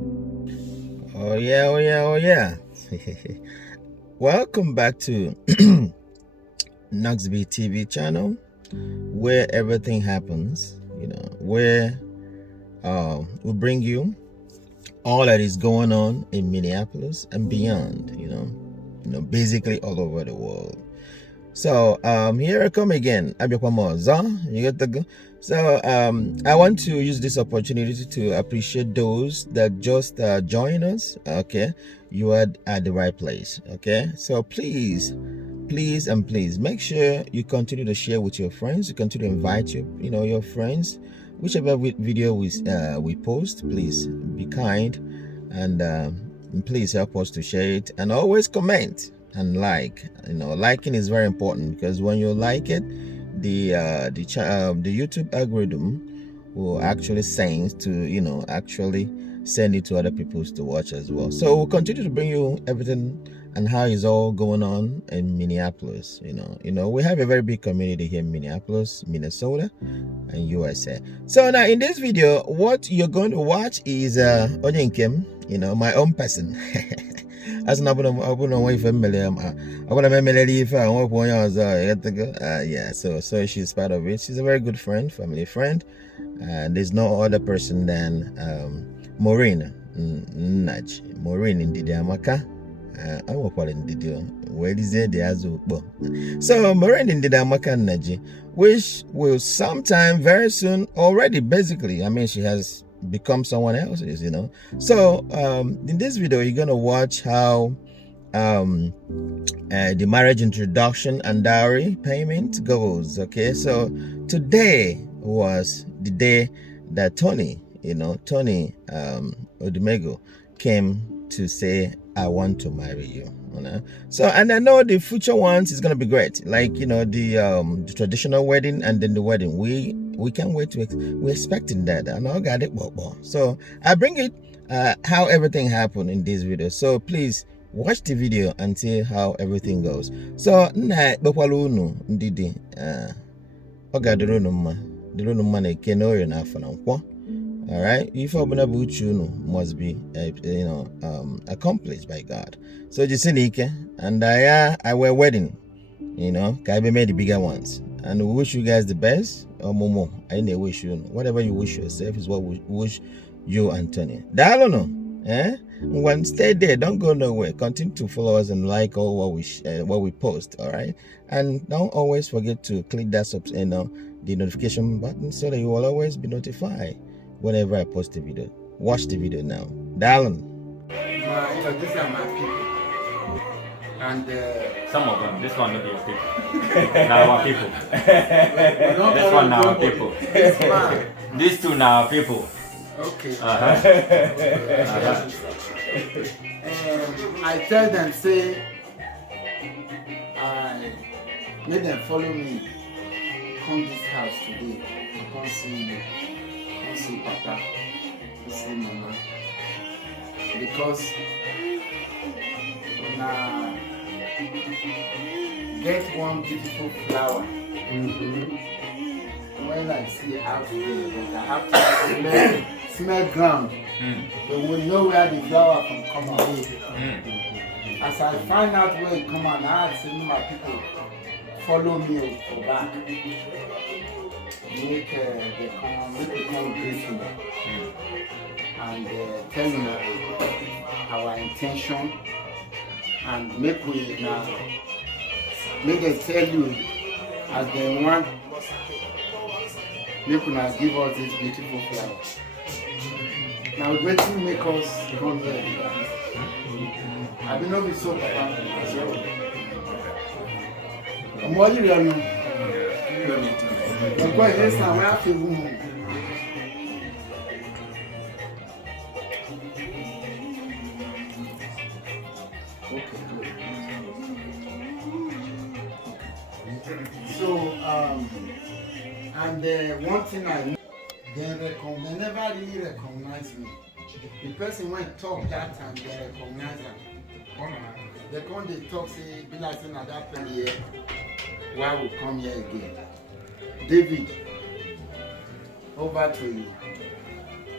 Oh yeah, oh yeah, oh yeah. Welcome back to Noxyb TV channel, where everything happens, where we bring you all that is going on in Minneapolis and beyond, basically all over the world. So here I come again. You get the go. So I want to use this opportunity to appreciate those that just join us. Okay, you are at the right place. Okay, so please make sure you continue to share with your friends. You continue to invite your friends. Whichever video we post, please be kind and please help us to share it, and always comment and like. Liking is very important, because when you like it, the YouTube algorithm will actually send to actually send it to other people to watch as well. So we'll continue to bring you everything and how it's all going on in Minneapolis. We have a very big community here in Minneapolis, Minnesota, and USA. So now in this video, what you're going to watch is Onyenkem, my own person. As an so she's part of it. She's a very good friend, family friend, and there's no other person than Maureen Nnaji, Maureen Ndidiamaka. I will call it Ndidio. Where is it? So Maureen Ndidiamaka Nnaji, which will sometime very soon already, basically. She has become someone else's, So in this video, you're gonna watch how the marriage introduction and dowry payment goes. Okay, so today was the day that Tony Odumego came to say, I want to marry you. So, and I know the future ones is gonna be great, like the traditional wedding and then the wedding. We can't wait to we're expecting that. I know I got it. So I bring it how everything happened in this video. So please watch the video and see how everything goes. So ndidi all right, if must be accomplished by God. So Jisinike and I wear wedding, Kaibe made the bigger ones, and we wish you guys the best. Or Momo, I wish you whatever you wish yourself is what we wish you, Anthony. Dalono, when stay there, don't go nowhere. Continue to follow us and like all what we post. All right, and don't always forget to click that the notification button so that you will always be notified whenever I post a video. Watch the video now. Dallin. These are my people. And some of them, this one not your people. Now our people. This one now our people. These two now our people. Okay. I tell them, say, I let them follow me. Come this house today. Come see you. Come see Papa. Come see Mama. Because get one beautiful flower. When I see it out there, I have to smell ground. But we know where the flower can come out. As I find out where it come out, I say my people follow me for back. Make they come greet me and tell me our intention, and make we now make them tell you as they want. Make we now give us this beautiful flower. Now wait till make us come here. I don't know if it's so bad. I'm watching you. I'm going to say, I'm happy. So, and one thing I know, they never really recognize me. The person when talk that time, they recognize them. They come, they talk, say, be like saying that plan here, why we come here again? David, over to you.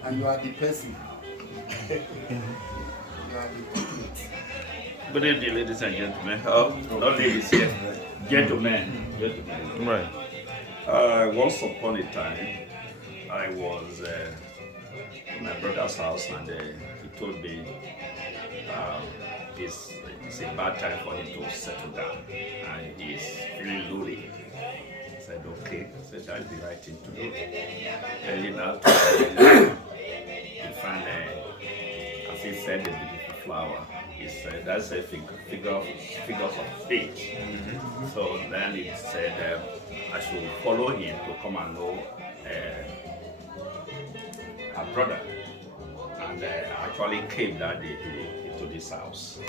And you are the person. Good evening, ladies and gentlemen. Oh, not ladies, yes. Gentlemen. Right. Once upon a time, I was in my brother's house, and he told me it's a bad time for him to settle down, and he's feeling lonely. I said, okay. I said, that's the right thing to do. And he now told me he found, as he said, the beautiful flower. He said, that's a figure of speech. So then he said, I should follow him to come and know our brother. And I actually came that day into this house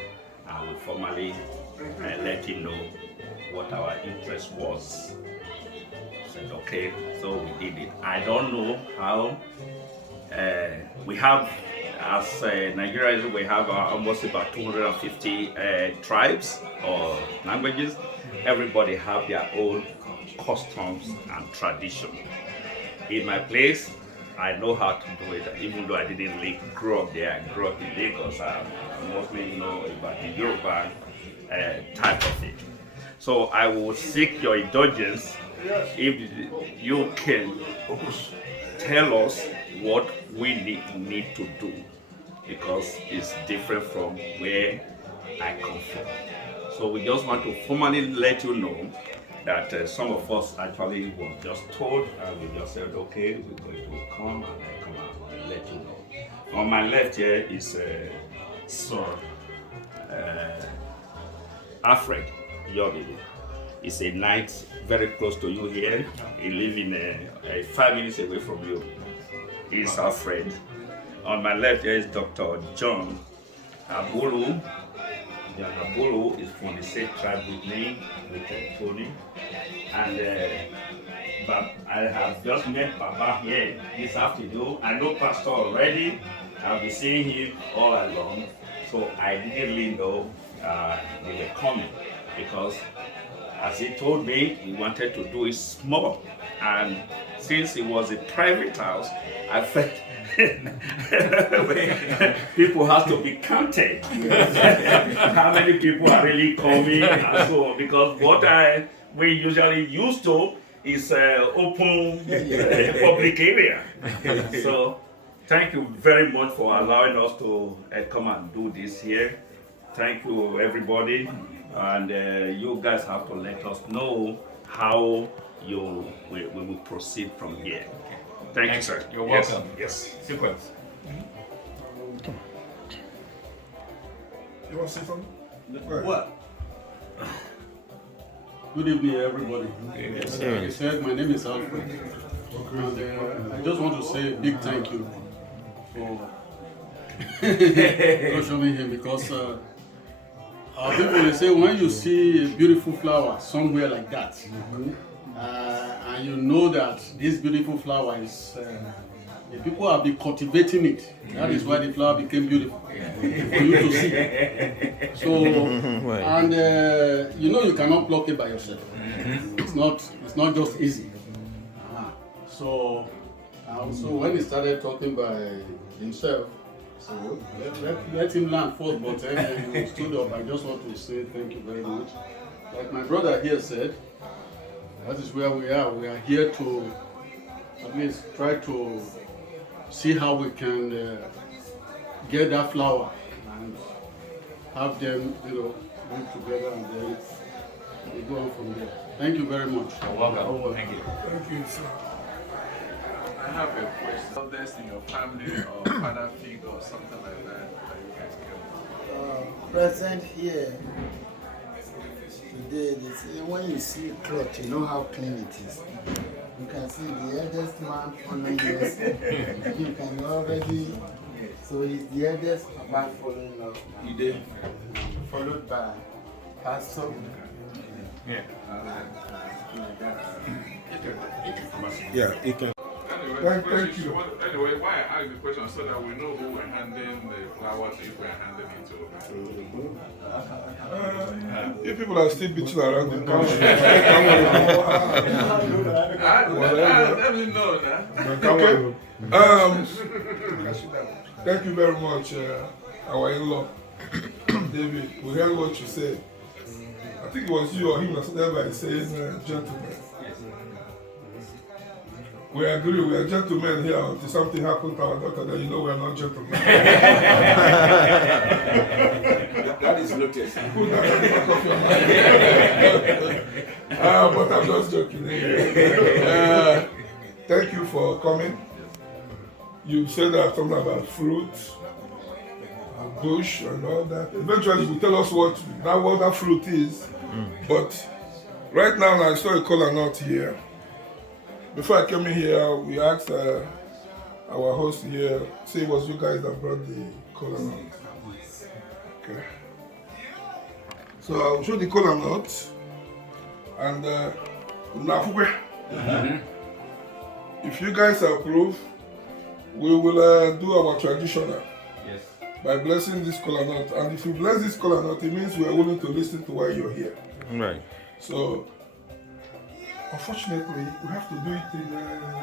and formally let him know what our interest was. Said okay, so we did it. I don't know how we have, as Nigerians, we have almost about 250 tribes or languages. Everybody have their own customs and tradition. In my place, I know how to do it, even though I didn't really grow up there. I grew up in Lagos. I mostly know about the Yoruba type of it. So I will seek your indulgence if you can tell us what we need to do, because it's different from where I come from. So we just want to formally let you know that some of us actually were just told, and we just said, okay, we're going to come and come out and let you know. On my left here is Sir Alfred Yobili. He's a knight very close to you here. He lives in 5 minutes away from you. He's Alfred. On my left here is Dr. John Abulu. John Abulu is from the same tribe with me, with Tony. And I have just met Baba here this afternoon. I know Pastor already. I've been seeing him all along. So I didn't really know they were coming, because as he told me, he wanted to do it small. And since it was a private house, I felt people have to be counted. How many people are really coming and so on. Because what we usually used to is open public area. So thank you very much for allowing us to come and do this here. Thank you, everybody. And you guys have to let us know how we will proceed from here. Thank you, sir. You're welcome. Yes. Sequence. You want to say something? What? Good evening, everybody. Yes. Like I said, my name is Alfred. And, I just want to say a big thank you for showing him, because people will say when you see a beautiful flower somewhere like that, and you know that this beautiful flower is, the people have been cultivating it. That is why the flower became beautiful for you to see. So, and you know you cannot pluck it by yourself. It's not just easy. So when he started talking by himself, so let him learn first. But then he stood up. I just want to say thank you very much. Like my brother here said, that is where we are. We are here to at least try to see how we can get that flower and have them, live together, and then we go on from there. Thank you very much. You're welcome. Thank you. Thank you, sir. I have a question. Eldest in your family or father figure or something like that you guys can. Present here today, they say when you see cloth, you know how clean it is. You can see the eldest man, 100 years. You can already, so he's the eldest, about following up. Followed by Pastor. Yeah. Yeah, you can. Thank you. Anyway, why I ask the question so that we know who we're handing the flowers if we're handing it to. If people are still beating around the country, Let me know now. okay. Thank you very much, our in-law, David. We heard what you said. I think it was you or him that started by saying gentlemen. We agree, we are gentlemen here until something happens to our daughter, then you know we are not gentlemen. That is noted. Put that in the back of your mind. But I'm just joking. Thank you for coming. You said something about fruit, bush, and all that. Eventually, you tell us what that fruit is. But right now, I saw a Kolanot here. Before I came in here, we asked our host here, say it was you guys that brought the Kolanot. Okay. So I'll show the Kolanot. And if you guys approve, we will do our traditional. Yes. By blessing this Kolanot. And if you bless this Kolanot, it means we are willing to listen to why you're here. Right. So, unfortunately, we have to do it in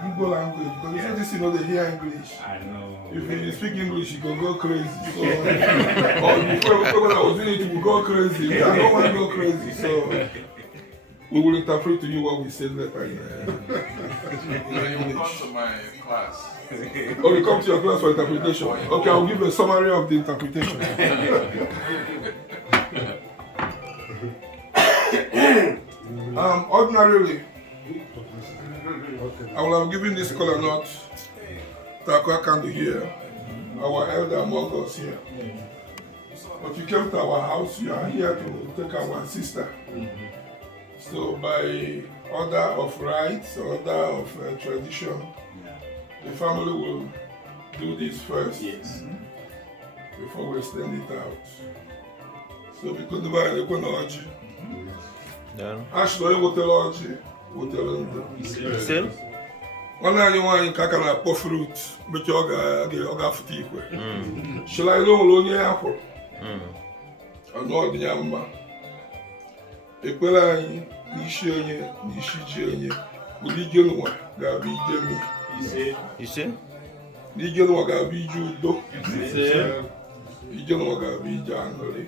Igbo language because you say this, you know, they hear English. I know. If you speak English, you can go crazy. So, or before when I was doing it, you will go crazy. I don't want to go crazy. So, we will interpret to you what we said later in You will come to my class. Oh, you come to your class for interpretation. Okay, I'll give a summary of the interpretation. Ordinarily, I will have given this Kolanot to Akwa Kandu here, our elder among us here. But you came to our house, you are here to take our sister. So by order of rights, order of tradition, the family will do this first before we extend it out. So because the Bible is Nnaji. Ashlo hotel Oji, hotel Ndo. One anyị nwaanyị ka aka na-akpọ fruit, mgbe ọ ga-afụta ikwe. Shila ile ụlọ onye ya kwụrụ. Ọnụ ọdịnya mma. Ekpere anyị n'isi onye, n'isi ji onye, ụdị ije n'ụwa ga-abụ ije mmiri. Ise? Ije n'ụwa ga-abụ ije udo. Ije n'ụwa ga-abụ ije aṅụrị.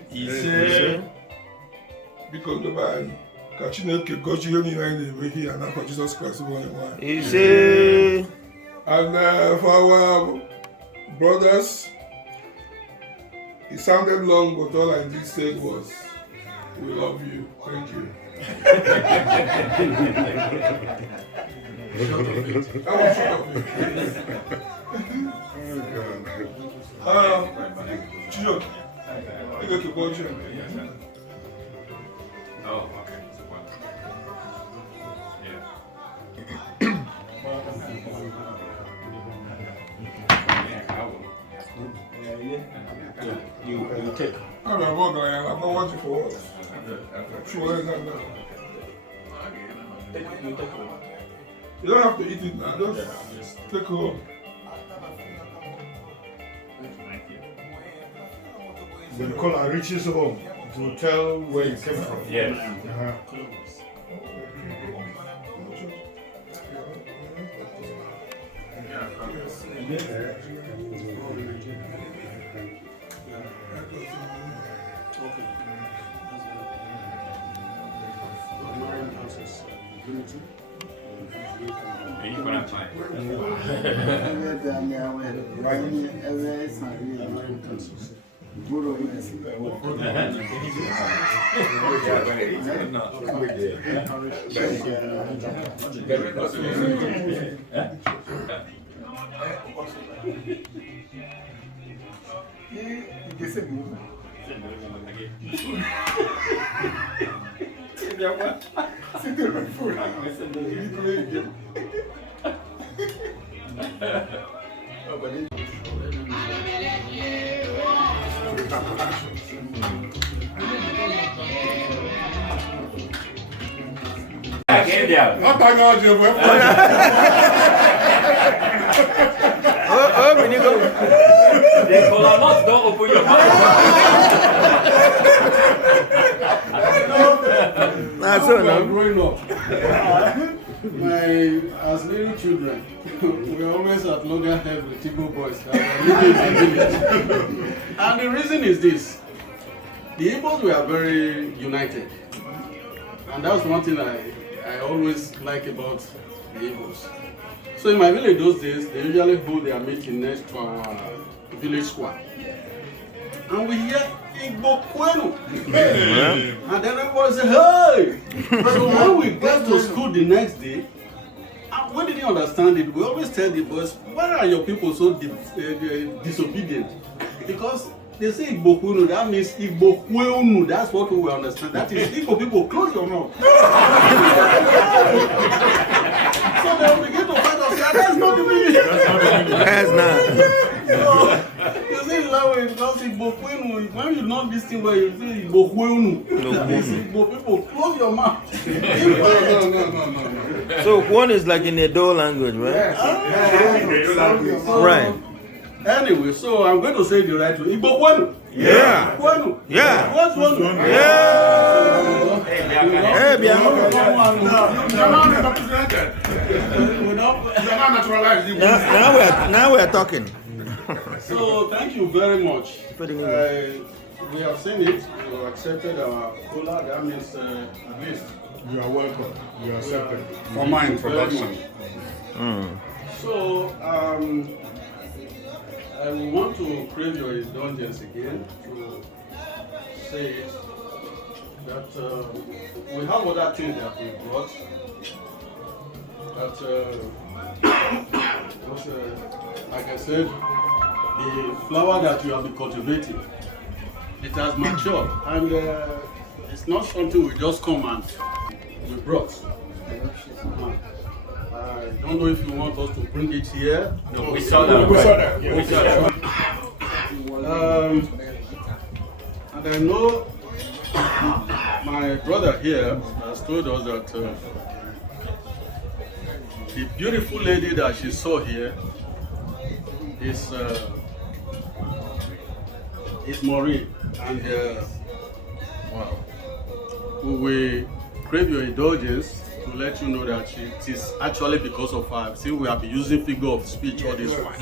Biko ndobe anyị. Ka Chineke gọzie ihe niile anyị na-eme ihe ya n'afọ Jizọs Kraịst bụ onye nwe anyị. And for our brothers, it sounded long, but all I did say was, we love you. Thank you. I will shut up. Chino, I got to watch him. Oh, okay. You take. I'm not watching for what? Sure, you don't have to eat it now, just take home. The color reaches home to tell where you came from. Yes. The Kolanot don't open your mouth. That's so growing up. As little children, we are always at loggerhead with Igbo boys that are living in the village. And the reason is this. The Igbos were very united. And that's one thing I always like about the Igbos. So in my village those days, they usually hold their meeting next to our village square. And we hear Igbo Kwenu. And then everybody say, hey! So when we get to school the next day, we didn't understand it. We always tell the boys, why are your people so disobedient? Because they say Igbo Kwenu, that means Igbo Kwenu. That's what we will understand. That is Igbo people, close your mouth. So they will begin to fight us. That's not the meaning. That's not. So, you see, that way, because Igbo Kwenu, when you know this thing where you say Igbo Kwenu, that means Igbo people, close your mouth. No. So one is like in the Edo language, right? Yes. Right. Anyway, so I'm going to say the right way. Igbo Kwenu. Yeah. Kwenu. Yeah. What's Kwenu? Yeah. Hey, Bianca. Now we're talking. So thank you very much. We have seen it. You accepted our cola. That means at least You are welcome. You are accepted. for my introduction. So I want to crave your indulgence again to say that we have other things that we brought. That like I said, the flower that you have been cultivating, it has matured, and it's not something we just come and we brought. I don't know if you want us to bring it here. No, we saw that. We saw that. And I know my brother here has told us that the beautiful lady that she saw here is Maureen, and wow, we will crave your indulgence to let you know that it is actually because of her. See, we have been using figure of speech all this while,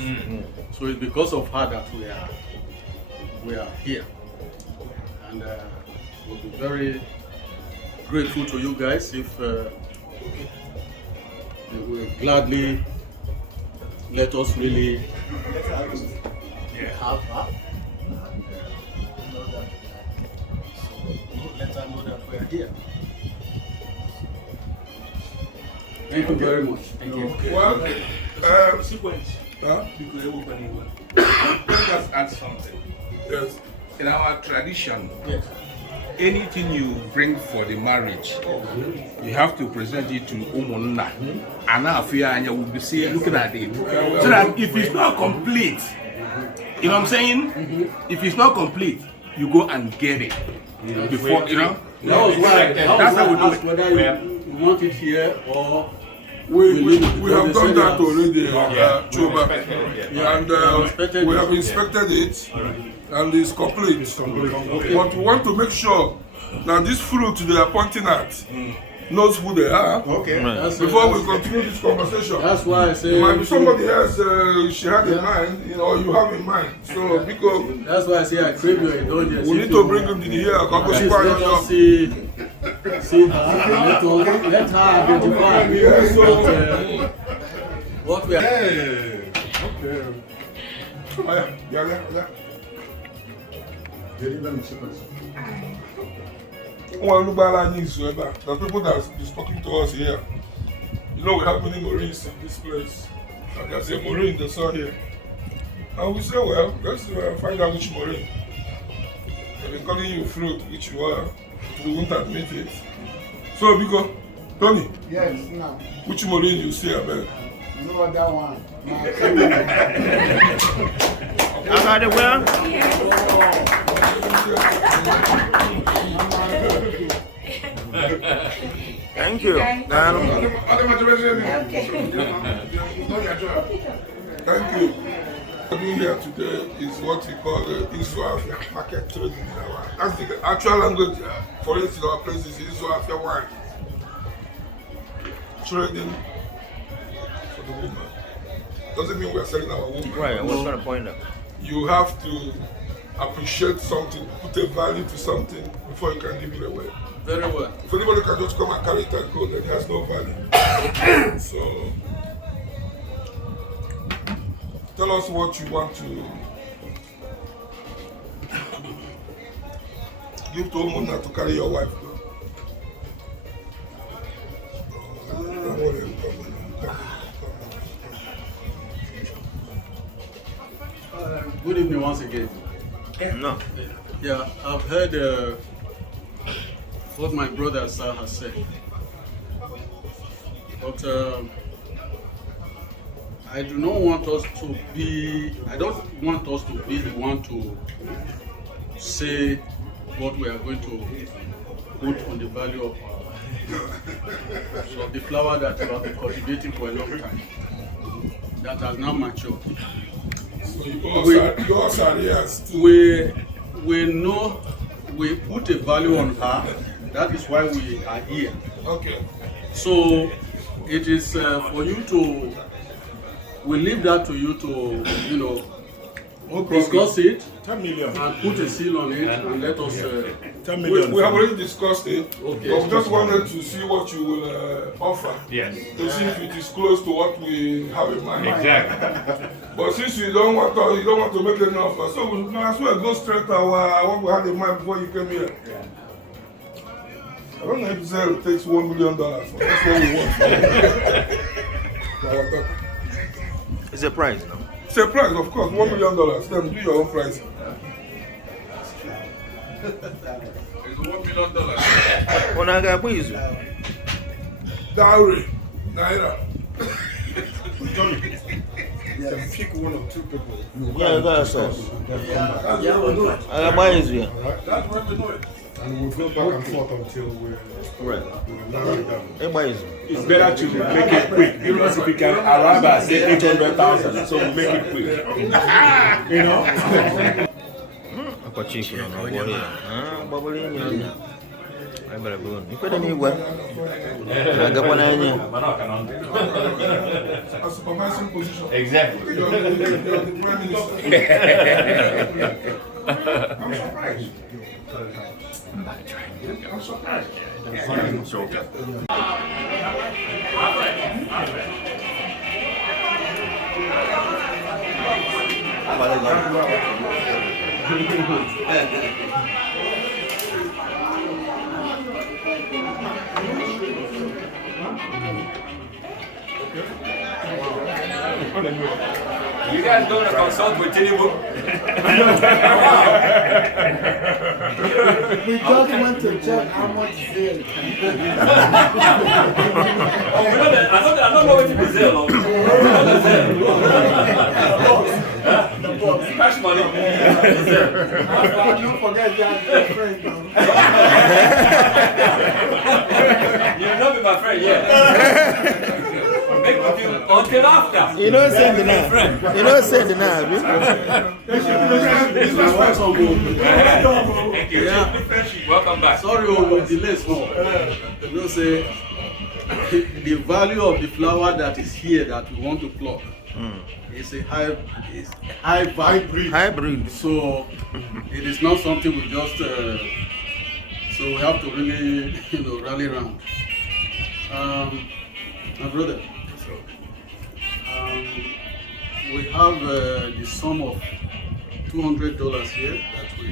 so it's because of her that we are here, and we'll be very grateful to you guys if you will gladly let us really have her. So let her know that we are here. Thank you very much. Thank you. Well, Sequence. huh? Let us add something. Yes. In our tradition, Yes. anything you bring for the marriage, you have to present it to Umunna. And now Fianya will be seeing, looking at it. So that if it's not complete, you know what I'm saying? If it's not complete, you go and get it. Before, you know? That was why That's how we do asked it. whether you want it here or We have done that already, Choba. Yeah. And we have inspected it, and it's complete. But we want to make sure that this fruit they are pointing at knows who they are. Okay. Before we continue this conversation, That's why I say there might be somebody else she had in mind, you know, you have in mind. So because that's why I say I crave your indulgence. we need to bring him to the here. Please let us see her. Let her identify Yes, so that, what we are. Okay. yeah. Deliver me sequence. One look back needs the people that is talking to us here. You know we have many Marines in this place. And there's a Marine they saw here. And we say, well, let's find out which Marine. They've been calling you fruit, which you are. We won't admit it. So because Tony, Yes, no. which Marine you see about? No other one. I got it well. Thank you. Thank you. Doing here today is what we call the Israel market trading. That's the actual language for it in our places is Israel wine. trading for the woman. Doesn't mean we're selling our woman. Right, I was going to point out. You have to appreciate something, put a value to something before you can give it away. Very well. If anybody can just come and carry it and go, then it has no value. So, tell us what you want to give to Omuna to carry your wife. Good evening once again. No. Yeah, I've heard what my brother sir has said, but I do not want us to be. I don't want us to be the one to say what we are going to put on the value of so the flower that we have been cultivating for a long time, that has now matured. So you also are yes too. We know we put a value on her. That is why we are here. Okay. So it is for you to. We leave that to you to discuss it 10 million. and put a seal on it and let us. 10 million. We have already discussed it, Okay. but we just wanted to see what you will offer. Yes. To see if it is close to what we have in mind. Exactly. But since you don't want to make any offer, so we might as well go straight to what we had in mind before you came here. I don't know if Zell takes $1 million. That's what we want. It's a price, no? It's a price, of course, $1 million. Then do your own price. It's $1 million. Dowry, Naira. Yeah, pick one or two people. Yeah, that's us. Yeah, we'll do it. I buy it, yeah. That's where we do it. And we'll go back and forth until we'll narrow it down. It's better to make it quick. Because if we can arrive at say 800,000, so we make it quick. You know? Ako chief no no worry. Babali niya. Ay balabon. Ipwede ni iwa. Naga pa na niya. A supervising position. Exactly. You're the prime minister. I'm surprised. I'm surprised. You guys going to consult with Tinubu? We just want to check how much zeal can be. I don't know what to be zeal. The box. Cash money. Don't forget you have your friend. You'll not be my friend yet. Make me feel until after. You don't say the name. You don't say the name. Thank you. Yeah. Welcome back. Sorry, we delay small. You know, say the value of the flower that is here that we want to pluck is a high value. Hybrid. So it is not something we just. So we have to really, rally around. My brother, we have the sum of $200 here that we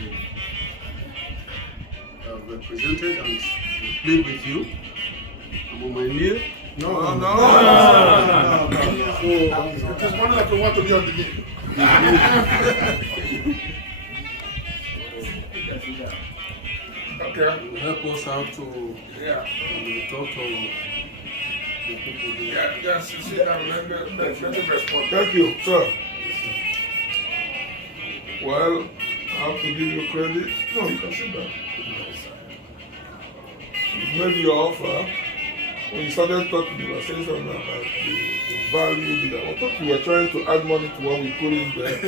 have represented and we played with you. I'm on my knee. No. So It is one that we want to be on the game. Okay. help us out to talk to the people here. Yes, sit down. Let them respond. Thank you, sir. Well, I have to give you credit. No, you can sit down. You made your offer. When you started talking, you were saying something about the value. I thought you were trying to add money to what we put in there.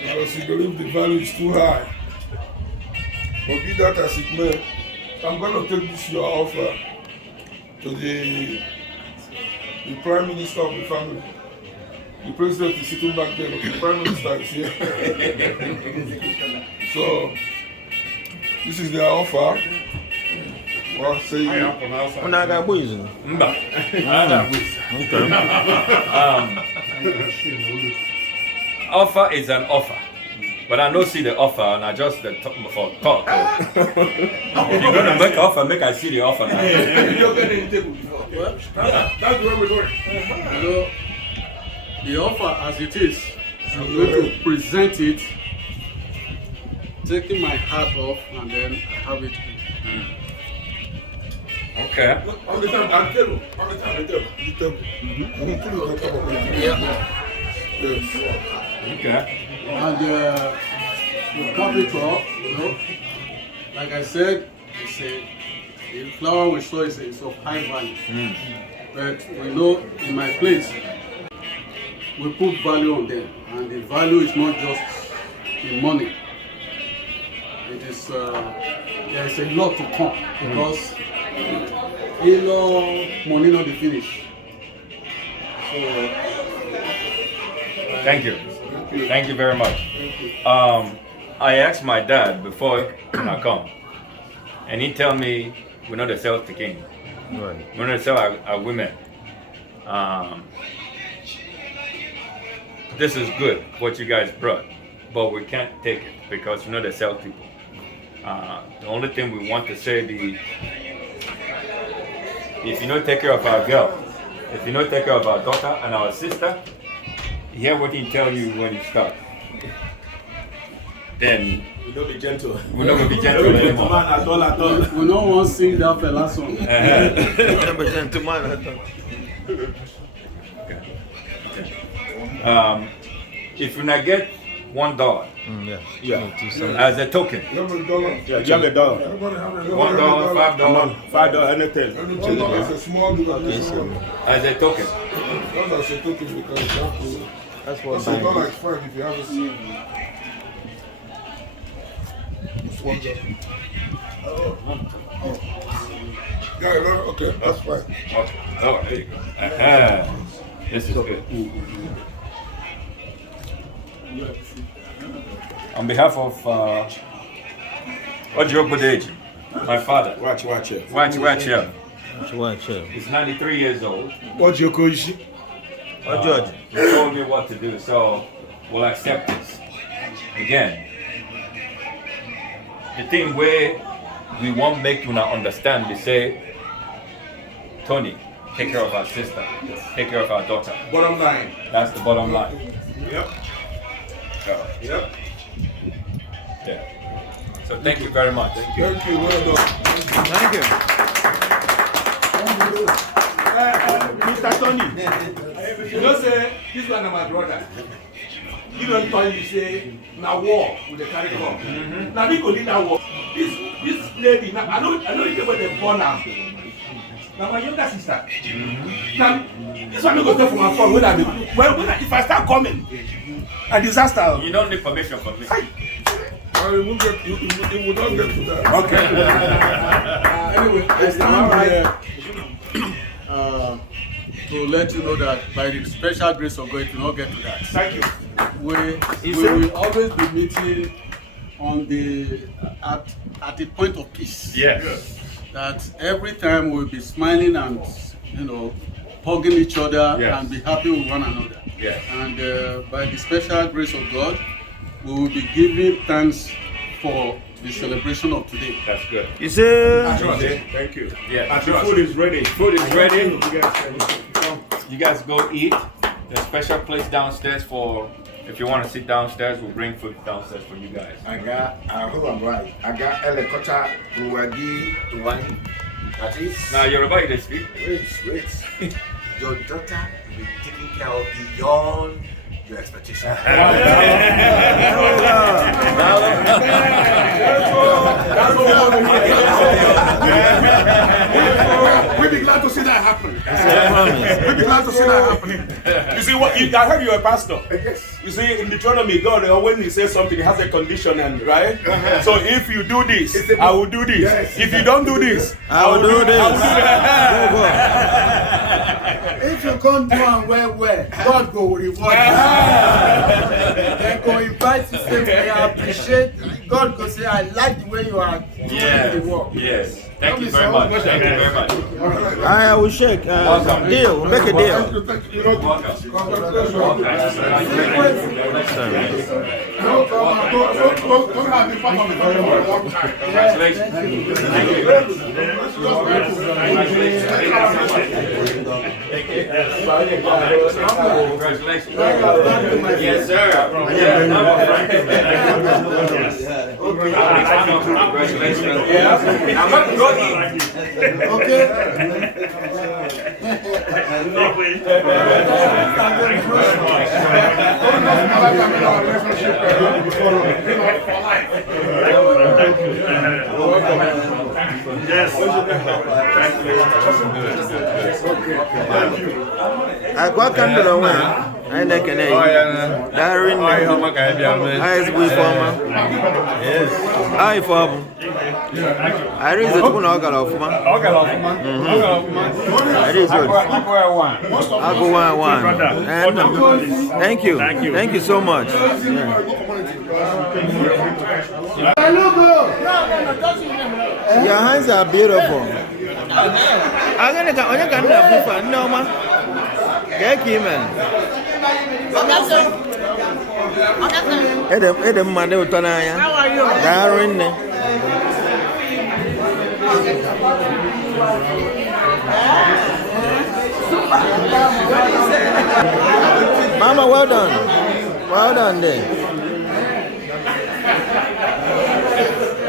Because you believe the value is too high. But be that as it may, I'm going to take this your offer to the Prime Minister of the family. The President is sitting back there, but the Prime Minister is here. So, this is their offer. Well, say Offer is an offer. But I don't see the offer, and I just for talk. If you're gonna make an offer, make I see the offer now. that's where we're going. You know, the offer as it is, I'm going to present it, taking my hat off, and then have it. Okay. On the table, on the table. Yes. Okay. And the capital, you know, like I said, the flower we saw is of high value. But we know in my place, we put value on them, and the value is not just in money. It is there is a lot to come because money not the finish. So Thank you. Thank you very much. I asked my dad before I come, and he tell me we're not to sell the king. Right. We're not to sell our women. This is good what you guys brought, but we can't take it because we're not to sell people. The only thing we want to say be, if you don't take care of our girl, if you don't take care of our daughter and our sister, hear what he tell you when you start. Then We don't be gentle. we're not gonna be gentle anymore. Man, at all. we don't want to sing that fella song. If you not get $1 as a token, Yeah, you have a dollar. Everybody have a $1, $5, $5, anything. And the $1 is a small denomination. as a token. That's a token because you have to. That's what That's a dollar is fine if you have a seed. Just $1. Yeah, okay, that's fine. Okay. Oh, there you go. This is good. On behalf of Eduputa, my father, Watch it. watch here. Watch it. He's 93 years old. What's your coach? He told me what to do, so we'll accept this. Again, the thing where we won't make you not understand, we say, Tony, take care of our sister, take care of our daughter. Bottom line. That's the bottom line. Yep. Yep. Yeah. So thank you very much. Thank you, well done. Thank you. Mr. Tony, you know say this one is my brother. You don't tell you say na war with the carry come. Now we go lead that war. This lady, now I know you where they born now. Now my younger sister. Now this one no go take for my phone when if I start coming, a disaster. You don't need permission from me. You will not get to that. Okay. Anyway, I stand here to let you know that by the special grace of God, it will not get to that. Thank you. We will always be meeting on at the point of peace. Yes. That every time we'll be smiling and hugging each other Yes. and be happy with one another. Yes. And by the special grace of God, we will be giving thanks for the celebration of today. That's good. You say, Thank you. Yeah. The food is ready. Food is ready. You guys can You guys go eat. There's a special place downstairs for, if you want to sit downstairs, we'll bring food downstairs for you guys. I hope I'm right. I got helicopter Ruwagi one. That is. Now, Yoruba, you speak. Wait. Your daughter will be taken care of beyond your expectation. We'll be glad to see that happen. promise. We'll be glad to see that happening. You see, I heard you're a pastor. Yes. You see, in Deuteronomy, God, when He says something, He has a condition, and right? So if you do this, I will do this. Yes. If you don't do this, I will do this. If you can't do and well, God go reward you. Then go invite you, say, I appreciate. God go say, I like the way you are doing the work. Yes. Thank you very much. Thank you very much. I will shake. Deal. We'll make a deal. Congratulations. Yes, sir. Congratulations. I'm about to go eat. Okay. I got candle on one. I like an egg. Dowry. I is we former. Yes. I form. I raise it one organ of man. I raise it. I'll go one. And thank you. Thank you so much. Your hands are beautiful. I'm going to go on your camera. No, man. Get him, man. Edem made utanaya. How are you? Darwin. Mama, well done. Well done there.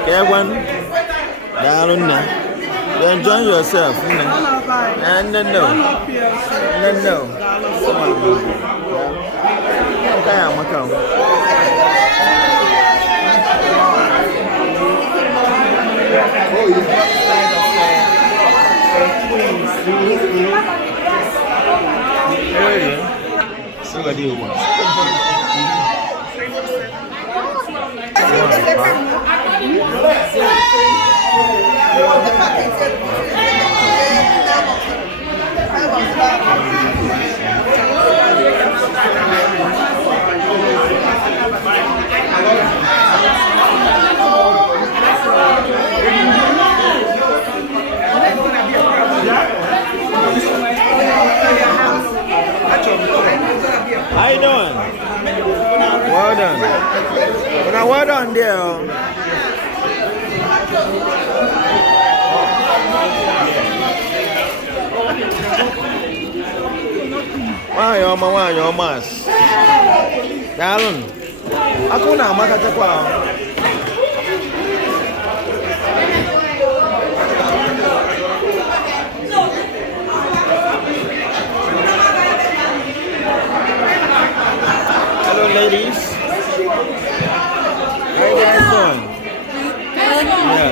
Get one. Darwin. You enjoy yourself. And no. Okay, I'm going. See what you want. How you doing? Well done. Now, well done there. Why your mask? Darling, aku nak makan cakap. Hello, ladies. How you guys doing? Yeah.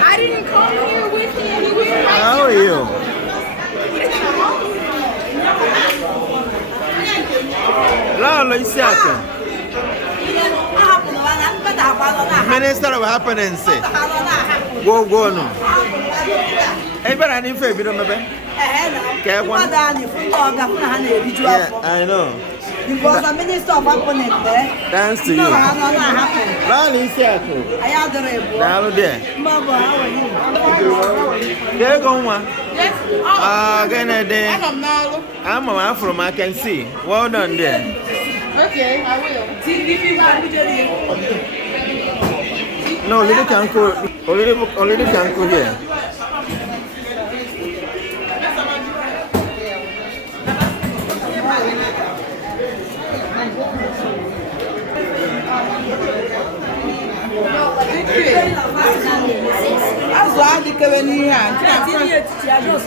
I didn't come here with him. How are you? Lalo, Isiaka. Minister of Happiness. Go no. Everybody in favor, you know, maybe. Yeah, I know. Because the Minister of Happiness there. Thanks to you. Lalo, Isiaka. Lalo there. There go one. Yes. I'm from I can see. Well done there. Okay, I will. No, little can go. Only can go here.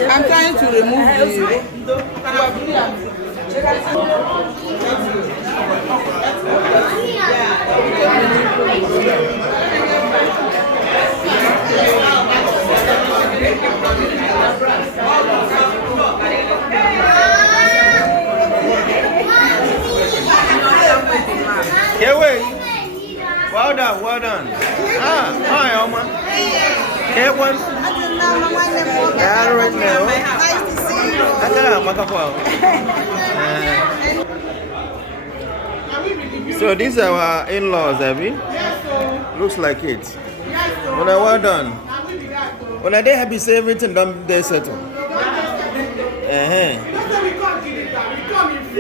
I'm trying to remove the well done. Hi, Oma. Hey, one. Nice to see you. So these are our in-laws, Abby. Looks like it. Well done. When I happy say everything done they settle.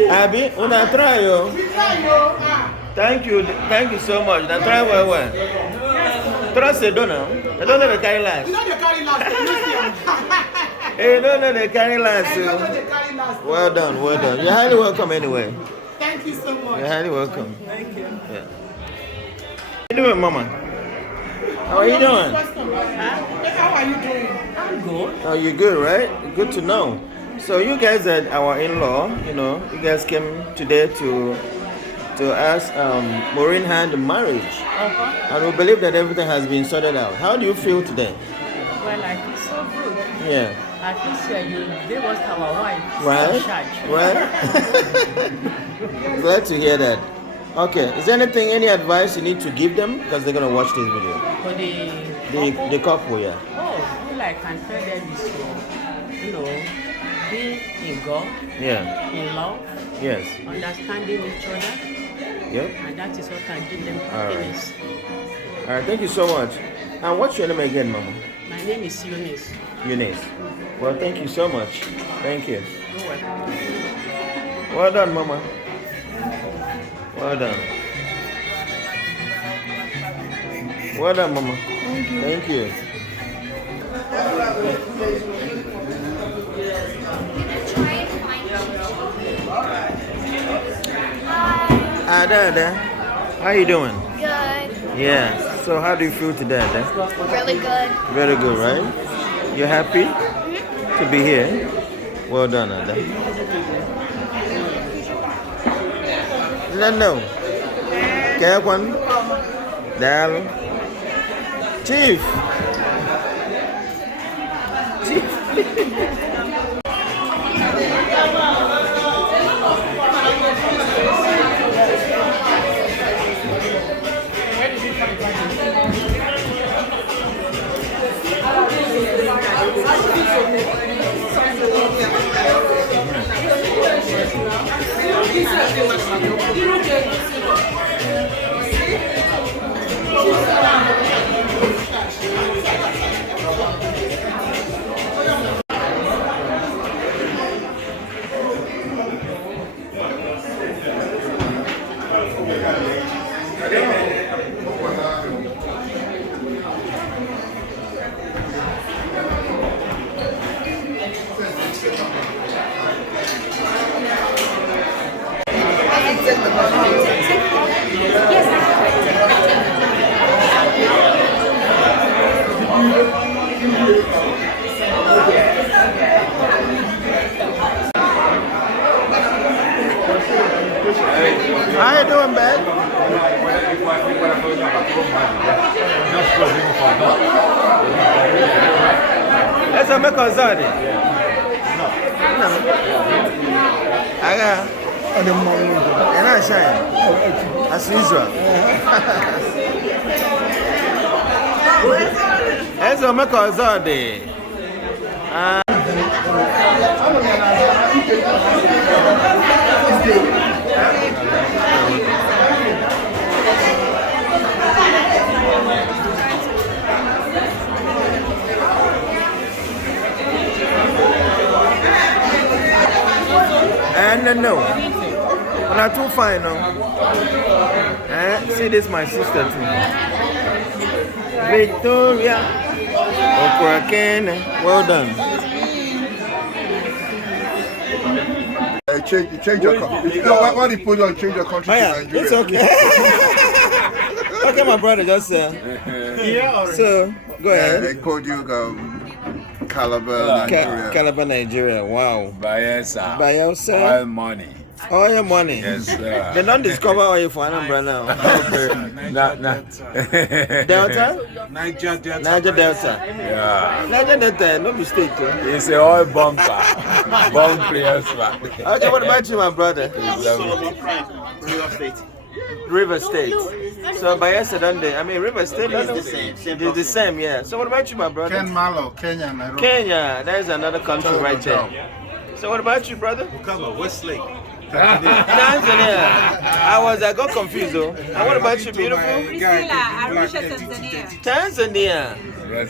Abby, when I try you. Thank you so much. Now try well. Trust the donor. I don't know the carry last. You know the carry last. Hey, don't know the carry last. Well done. You're highly welcome anyway. Thank you so much. You're highly welcome. Thank you. Yeah. How you doing, Mama? How are you doing? How are you doing? I'm good. Oh, you're good, right? Good to know. So you guys are our in-law, you guys came today to ask Maureen hand marriage. And we believe that everything has been sorted out. How do you feel today? Well, I feel so good. Yeah. At least you gave us our wife. Right? Glad to hear that. Okay, is there any advice you need to give them? Because they're going to watch this video. For the couple, yeah. Oh, all I can tell them is to, be in God. Yeah. In love. Yes. Understanding each other. Yep. And that is what can give them happiness. All right, thank you so much. And what's your name again, Mama? My name is Eunice. Eunice. Well, thank you so much. Thank you. You're welcome. Well done, Mama. Well done. Well done, Mama. Thank you. Thank you. Ada, how you doing? Good. Yeah. So how do you feel today, Ada? Really good. Very good, right? You happy to be here? Well done, Ada. No. Kaya kwan? Dal. Chief. How you doing, man? Let's make a zari. I got and I shine as usual. Let's make a zari. And no, not too fine, no. See, this is my sister too. Victoria, well done. Change your country. Why do you put on change your country to Nigeria? It's okay. Okay, my brother, just so go ahead. They called you Calabar, Nigeria. Calabar, Nigeria. Wow. Bayelsa. Oil money. Oil money. Yes, sir. They don't discover oil for Anambra now. Delta? Niger Delta. Niger Delta. Yeah. Niger Delta, no mistake. It's a oil bumper. Okay, what about you, my brother? River State. River State. So Bayelsa done there. I mean River State. It's the same. It's the same, yeah. So what about you, my brother? Ken Malo, Kenya, Nairobi. Kenya. That is another country right there. So what about you, brother? Bukama, Westlake. Tanzania. I got confused though. And what about you, beautiful? Priscilla, Arusha, Tanzania. Tanzania.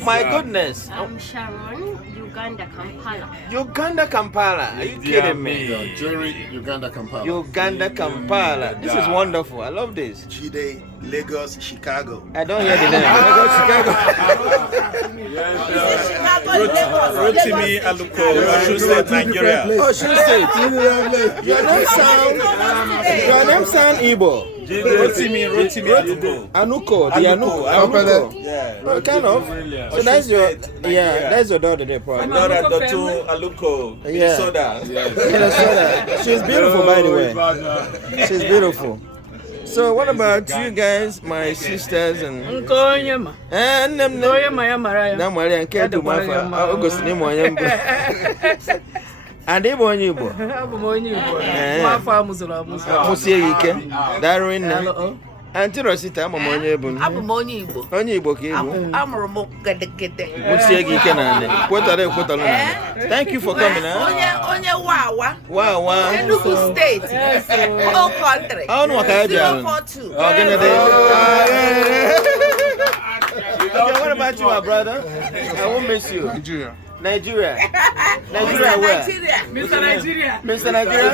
My goodness. I'm Sharon, Uganda, Kampala. Uganda, Kampala. Are you kidding me? Jerry, Uganda, Kampala. Uganda, Kampala. This is wonderful. I love this. Chide, Lagos, Chicago. I don't hear the name. Lagos, Chicago. Rotimi Aluko, Osun State, Nigeria. Osun State. Your name sound Igbo. Rotimi Anuko, the Anuko. Yeah. Oh, kind of. So that's your, that's your daughter there, probably. My daughter, Dr. Aluko, Minnesota. Minnesota. She's beautiful, by the way. She's beautiful. So what about you guys, my sisters and Nkeonyema. Nkeonyema Maraya. Na mwali anketu mafa. August ni mwanyambo. Ande bo nyibo. Abo mo nyibo. Mafa muzula muzula. Musiegike. Darwin na. Auntie Rosita amo mo nyibo. Abo mo nyibo. Onye Igbo ka Igbo. Amuru mo gedegede. Musiegike na ne. Kwotare na. Thank you for coming, Onye wawa. Wawa. Enugu State. All country. Oh no, ka bia. 042. Oh, gonna Okay, what about you, my brother? I won't miss you. Nigeria. Nigeria where? Mr. Nigeria. Mr. Nigeria?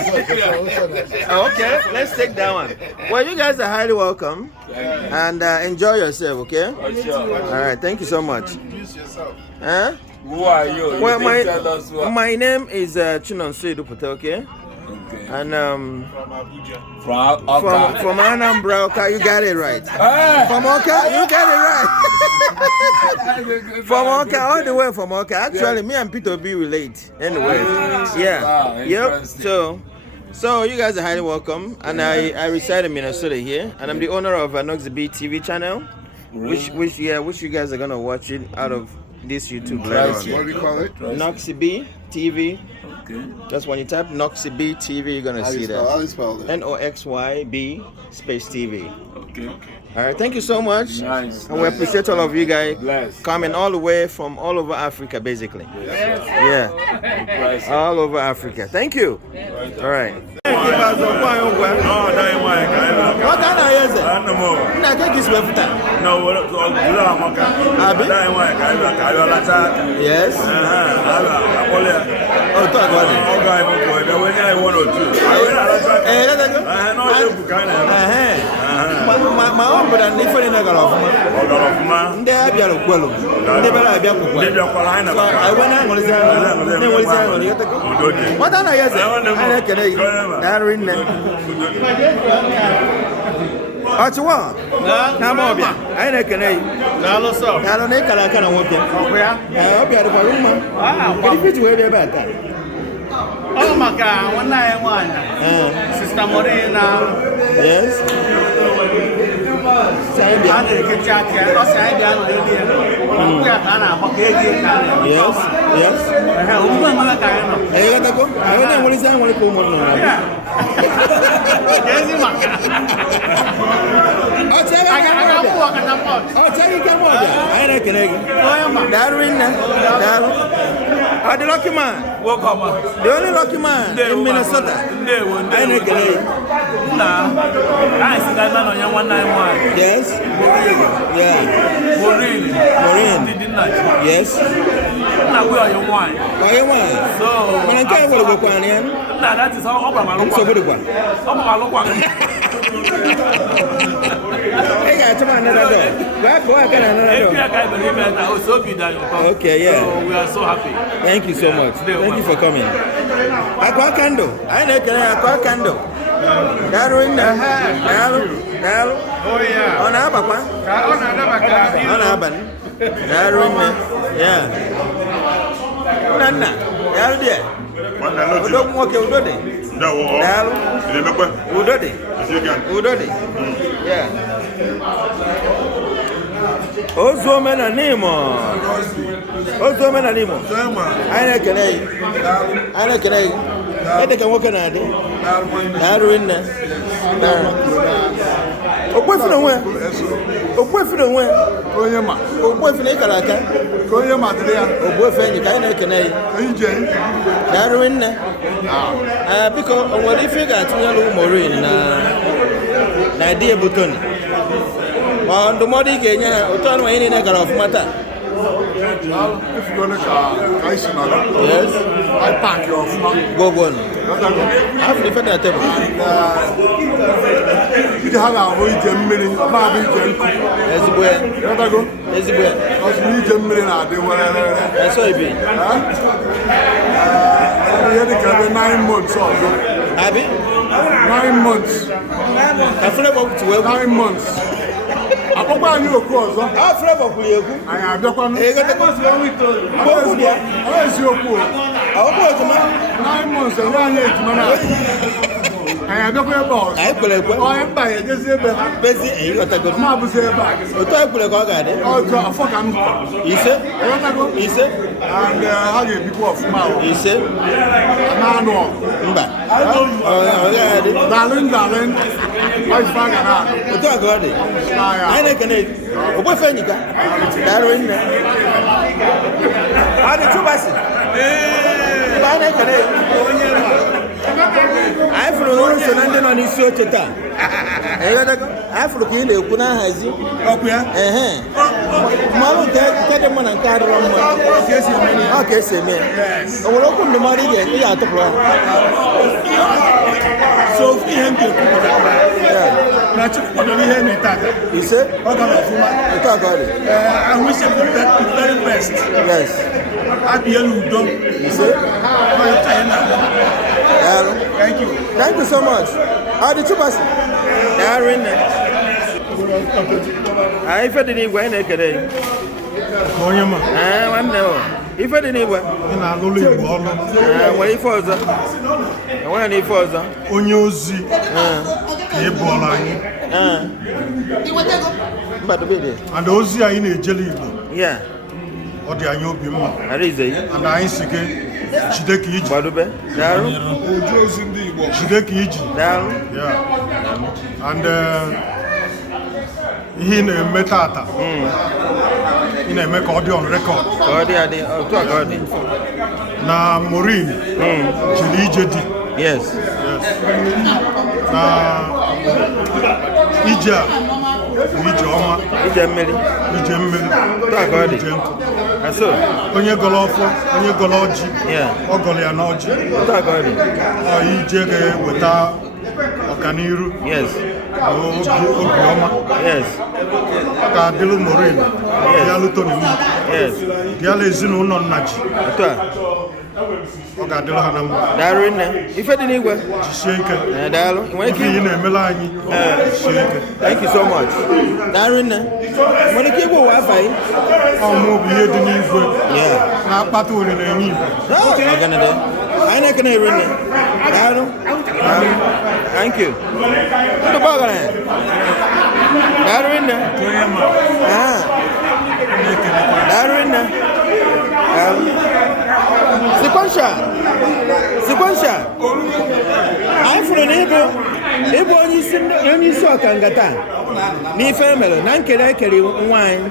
Okay, let's take that one. Well, you guys are highly welcome. And enjoy yourself, okay? All right, thank you so much. Huh? Who are you? Well, my name is Chinonso Eduputa, okay? And from Anambra, okay, you got it right. From Oka, you got it right. From Oka, all the way from Oka. Actually, me and Peter B relate. Anyway, yeah, yep. So you guys are highly welcome. And I reside in Minnesota here, and I'm the owner of Noxyb TV channel, which you guys are gonna watch it out of this YouTube later on. What do we call it? Noxyb TV. Okay. Just when you type Noxyb TV, you're gonna see that. How do you spell it? NOXYB space TV. Okay. All right. Thank you so much. Nice. And we appreciate all of you guys Bless. coming all the way from all over Africa, basically. Yes. Yeah. All over Africa. Thank you. All right. What kind of is it? No, this yes. Oh, talk about it. My own brother, different in a galop. They have your quello. They will have your quello. I went on what are you saying? Darwin. What you want? Namobia. I reckon. Nalo so. Nalo ne kala kana wote. Oya. Oya de baruma. Kidi pitu we be bata. Oh my God, one night one. Sister Maureen. Yes. Yes. Yes. The lucky man. Welcome. The only lucky man in Minnesota. Yes. Yeah. Maureen. Yes. So, when I can't go to that is all over my okay, yeah. So we are so happy. Thank you so much. Thank you for coming. Aqua candle. I know aqua candle. Darwin. Oh yeah. On Abapa. On Aban. Darwin. Yeah. Nana. Yardia. Don't walk your body. No. Udodi. Yeah. Ozo mena nimo. Aina kenai. Ede kan woka na de. Darwin na. Okwefi onwe. Okwefi onwe. Onye ma. Okwefi na ikara aka. Ka onye ma dịrị ya. Okwefi enyi ka anyị na-ekene ya. Ije. Darwin nne. Biko o nwere ife ị ga-atụnyere ụmụ Maureen na di ebutoni. Ma ndụmọdụ ị ga-enye ha otu ọnụ anyị niile gara ọfụma taa. Yes. I pack your go on. Have the federal table. You have a way to million, a baby. As well. Let go. As well. As we need a million, I do whatever. That's all it be. We had to 9 months or so. Abby? 9 months. I feel about 9 months. I come back you across. I feel about you. I have the one. I got the one with you. Where is your pool? I'll go to 9 months and 1 year to man. I have the boss. I play. I am by it. Just busy. You got a good map. What type of a guy? Oh, fuck, I'm. He said, he said, and how do you people of mouth? He said, no. Darling. My father. What do I got it? I can eat. What for you? Darwin. How did you pass it? I feel no one on his show to town. I feel okay, they could not have you. Okay, Mama, take the man and card on my okay, say me. I will open the money again. We are to plan. So, he had to you said? What kind of woman? You talk about it. I wish I put that the very best. Yes. At the end, you said? Thank you. Thank you so much. How did you pass? Darwin. I fed the way I could. One now. If I didn't even, wait for the when he falls on your Z. But the baby and those are in a jelly. Yeah. What the Ayobima? That is it. And I see Shideki Badube. Down. Shideki down. Yeah. And in a metata. In a make audio on record. Na Maureen. Ichie. Yes. Ichie so onye golofo onye goloji ogolo ya noji ije ga-weta ọkaniru yes obioma yes ka dilu Maureen ya lutoni yes ya lezinu no Nnaji ọ ga-adịrị ha na mma. Daalụ nne. Ife dị n'igwe. Jisie ike. Daalụ. Nwere ike ị na-emela anyị. Jisie ike. Thank you so much. Daalụ nne. Nwere ike ịgwa ụwa afa anyị. Ọmụ bụ ihe dị n'igwe. Na-akpata ori na-enye igwe. Ọganade. Anyị na-ekene eri nne. Daalụ. Thank you. Ndụ bụ ọgaranya. Daalụ nne. Daalụ nne. Sequential. I feel an able onye isi ọkangata n'ife mere na nkere ekere nwanyị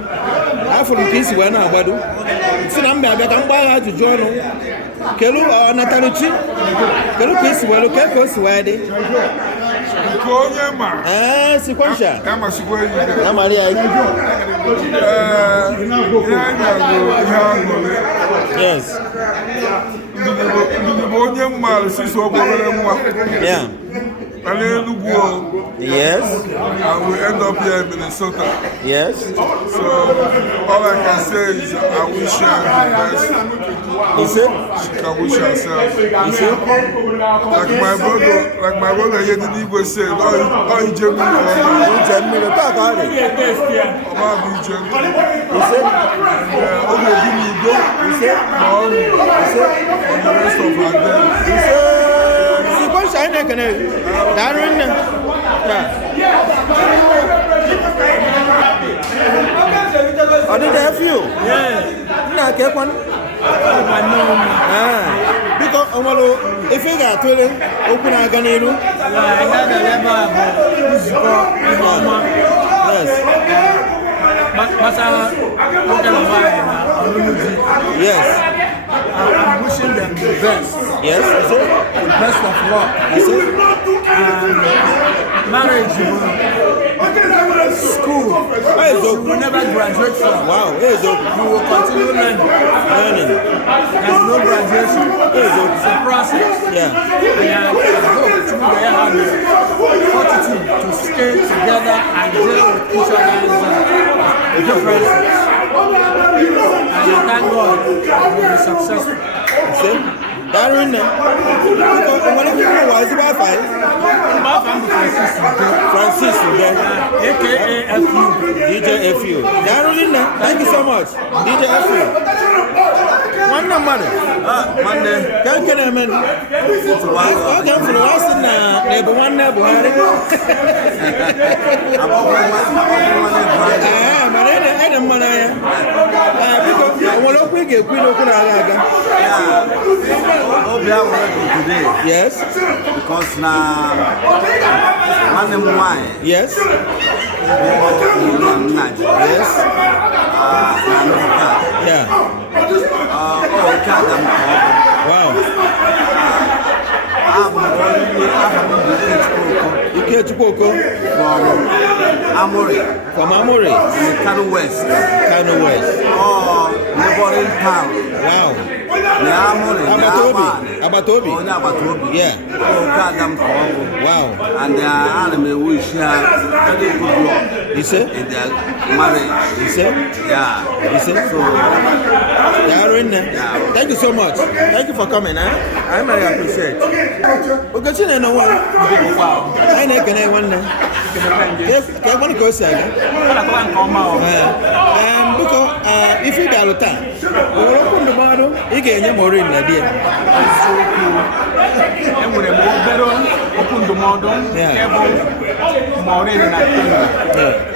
afọ nke isi wee na-agbado si na mba abịa ka mgba agha ajụjụ ọnụ kelu ọnataruchi kelu ka isi welu ka o si wee dị sequential na Maria yes onye mmadụ sisi obere nwa yes and we end up here in Minnesota. Yes. So all I can say is I wish her the best. Is it? She can wish herself. Is it? Like my brother here the Igbo said, oh you Jemmy. Talk about it. About me Jemmy. Is it? Oh you give me go. Is it? Is it? And the rest of our days. Is it? I know can Darwin. I did have you. Yeah. Na ke kwan. Because if you got to open a ganero, Yes. I'm wishing them the best. Yes, is it? The best of luck. Is it? And marriage, school. You will never graduate from. Wow, You will continue learning. There's no graduation. It's a process. Yeah. And I hope they have the fortitude to stay together and deal with each other's differences. And I thank God you will be successful. See? Darren, when you know why is about five? Francis, AKA FU. DJ FU. Darren, thank you so much. DJ FU. One number. Monday. Can't get him in. Okay, for the last neighbor, one neighbor. Yes. Because now, yes. Yes. Yeah. Wow. You came to Coco from Amore. From Amore? Kano West. Kano West. Oh, neighboring town. Wow. Abatobi. Abatobi. Oh, Abatobi. Yeah. Oh, Kadam Kogo. Wow. And the anime wish very good luck. You say? In their marriage. You say? Yeah. You say? So, Darren, thank you so much. Thank you for coming. I really appreciate it. Okay, you know what? I know can I one day. If I want to go say, because if you got a time, we will open the bottle. You get your Maureen Nnaji. And when I'm better, open the model. Maureen Nnaji. Yes.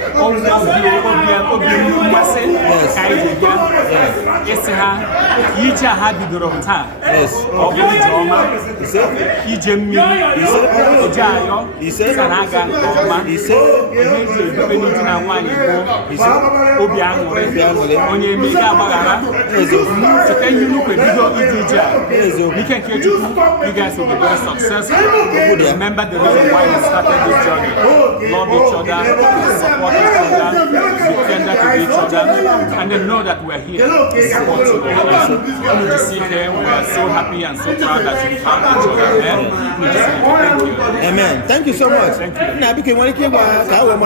You guys will be very successful. Remember the reason why we started this journey. Love each other, support each other, be tender to each other, and then know that we're here to support you. To see here, we are so happy and so proud that we found each other. Thank you. Amen. Thank you so much. Thank you. Now, because when you came back, I will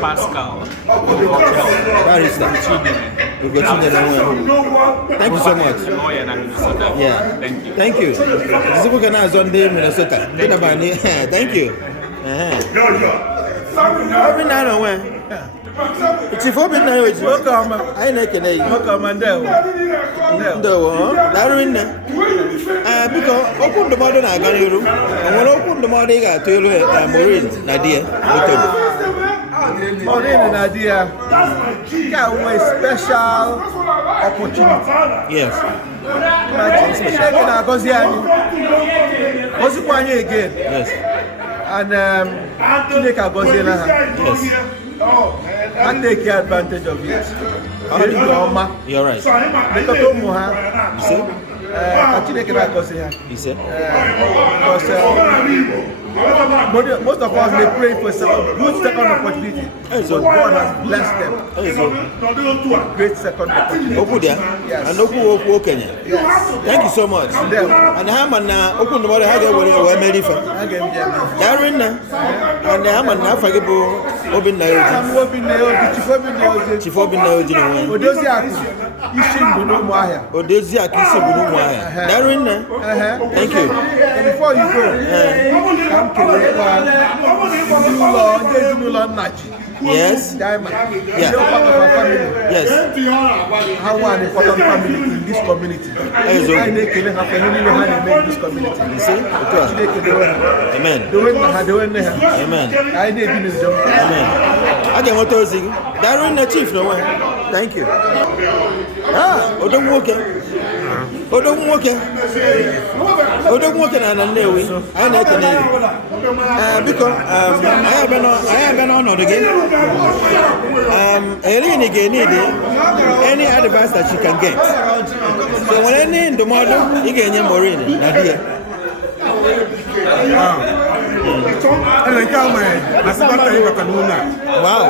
Pascal. That is that. Thank you so much. Yeah. Thank you. Thank you. This is Sunday, Minnesota. Thank you. Every now and when. It's a forbidden language. Welcome. I know can I. Welcome and there. Because open the modern Agariru, and when open the modern Maureen Nnaji. Maureen Nnaji got a special opportunity. Yes. Again. Yes. And yes. And take advantage of it. You're right. You said? Most of us may pray for good second opportunity. But God has blessed them. Great second opportunity. Yes. Thank you so much. And how man open the water? How get where made for? Darren and the Haman now forgettable Open Nnaji. Chief Open Nnaji. Odozi Akisi Bunumwaya. Darren, thank you. And before you go, come to Nnaji. Yes. Diamond. Yeah. You're part of our family. Yes. How an important family in this community. I make this community. You see? Amen. Amen. Amen. I can what else? Darren the chief, no one. Thank you. Ah, Odom Walker. Odo nwoke na Nnewi anyị na-ekene biko anyị abịa n'ọnọdụ gị Eileen ga-need any advice that she can get so nwere any ndụmọdụ ị ga-enye Maureen na di ya wow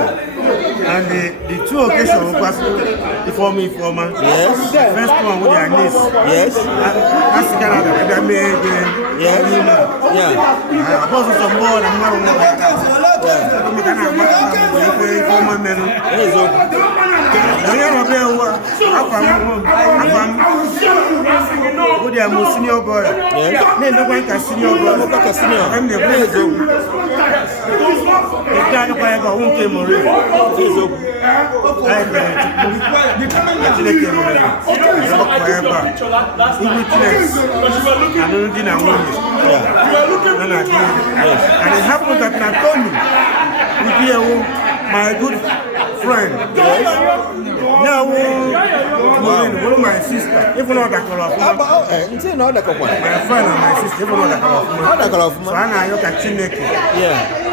and the two occasions was for me yes first one with their niece yes that's Canada that made yes yeah also some more than one senior boy senior and it happened that Natoni my good friend now one of my sister even though that color my friend and my sister even though that color so I know that Chineke yes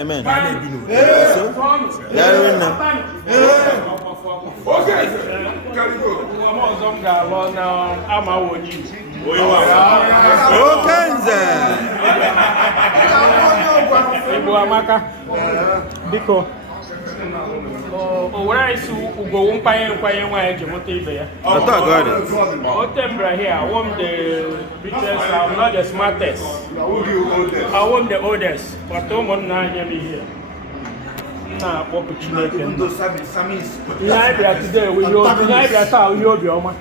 amen Ndidiamaka biko where is ugo mpaye nwa eje moto ibe ya o tembra here I want the richest I'm not the smartest I want the oldest but ụmụnna na anya me here na akpọpụ Chineke ihe anyị bịara today we know ihe anyị bịara taa ihe obi ọma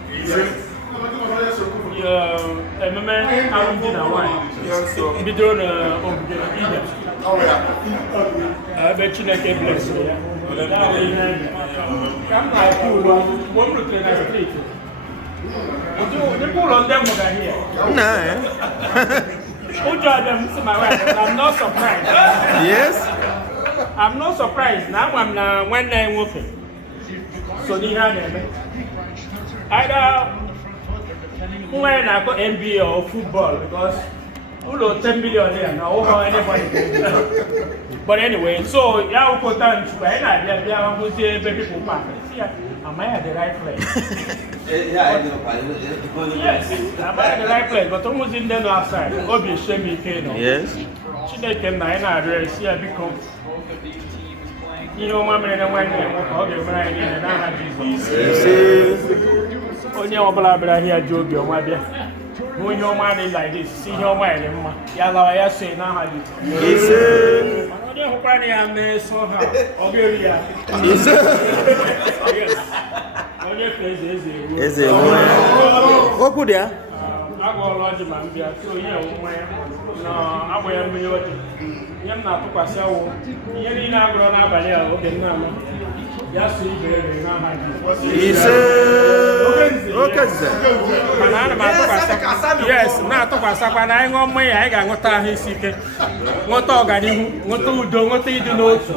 ememe alụmdi na nwanyị bidoro na ogige Eden ebe Chineke blesiri ya ka m na-ekwu ụlọ mgbe m rutere na steeti ụlọ ndị m gara here ụjọ dị m si my wife I'm not surprised yes I'm not surprised na ama m na nwanne ya nwoke so n'ihe a na-eme either nwa ya na-akọ NBA or football because ụlọ 10 million there na ụhọ anybody but anyway so ya ụkọta nchukwu anyị na-abịa hụzie ebe people park am I at the right place yes am I at the right place but ụmụzi ndị nọ outside obi eshe m ike nọ Chineke nna anyị na-arịọ esi ya biko ihe ọma mere na nwanne ya nwoke ọ ga-emere anyị niile n'aha Jizọs onye ọbụla bịara ahịa ji obi ọma bịa hụ ihe ọma dị like this si ihe ọma yere mma ya lawa ya so n'aha Jizọs onye hụkwara ya mee so ha ọ ga-eri ya onye ka eze eruo okwu dị ya agwọọla ọjị ma m bịa so onye ọnwụnwa ya na agba ya mmiri ọjị ihe m na-atụkwasị awụ ihe niile agụrụ n'abalị a oge m na-ama ya so ibe ebe n'aha mana ana m na-atụkwasịkwa na anyị ṅụọ mmanya anyị ga-aṅụta ahụ isi ike ṅụta ọganihu ṅụta udo ṅụta ịdị n'otu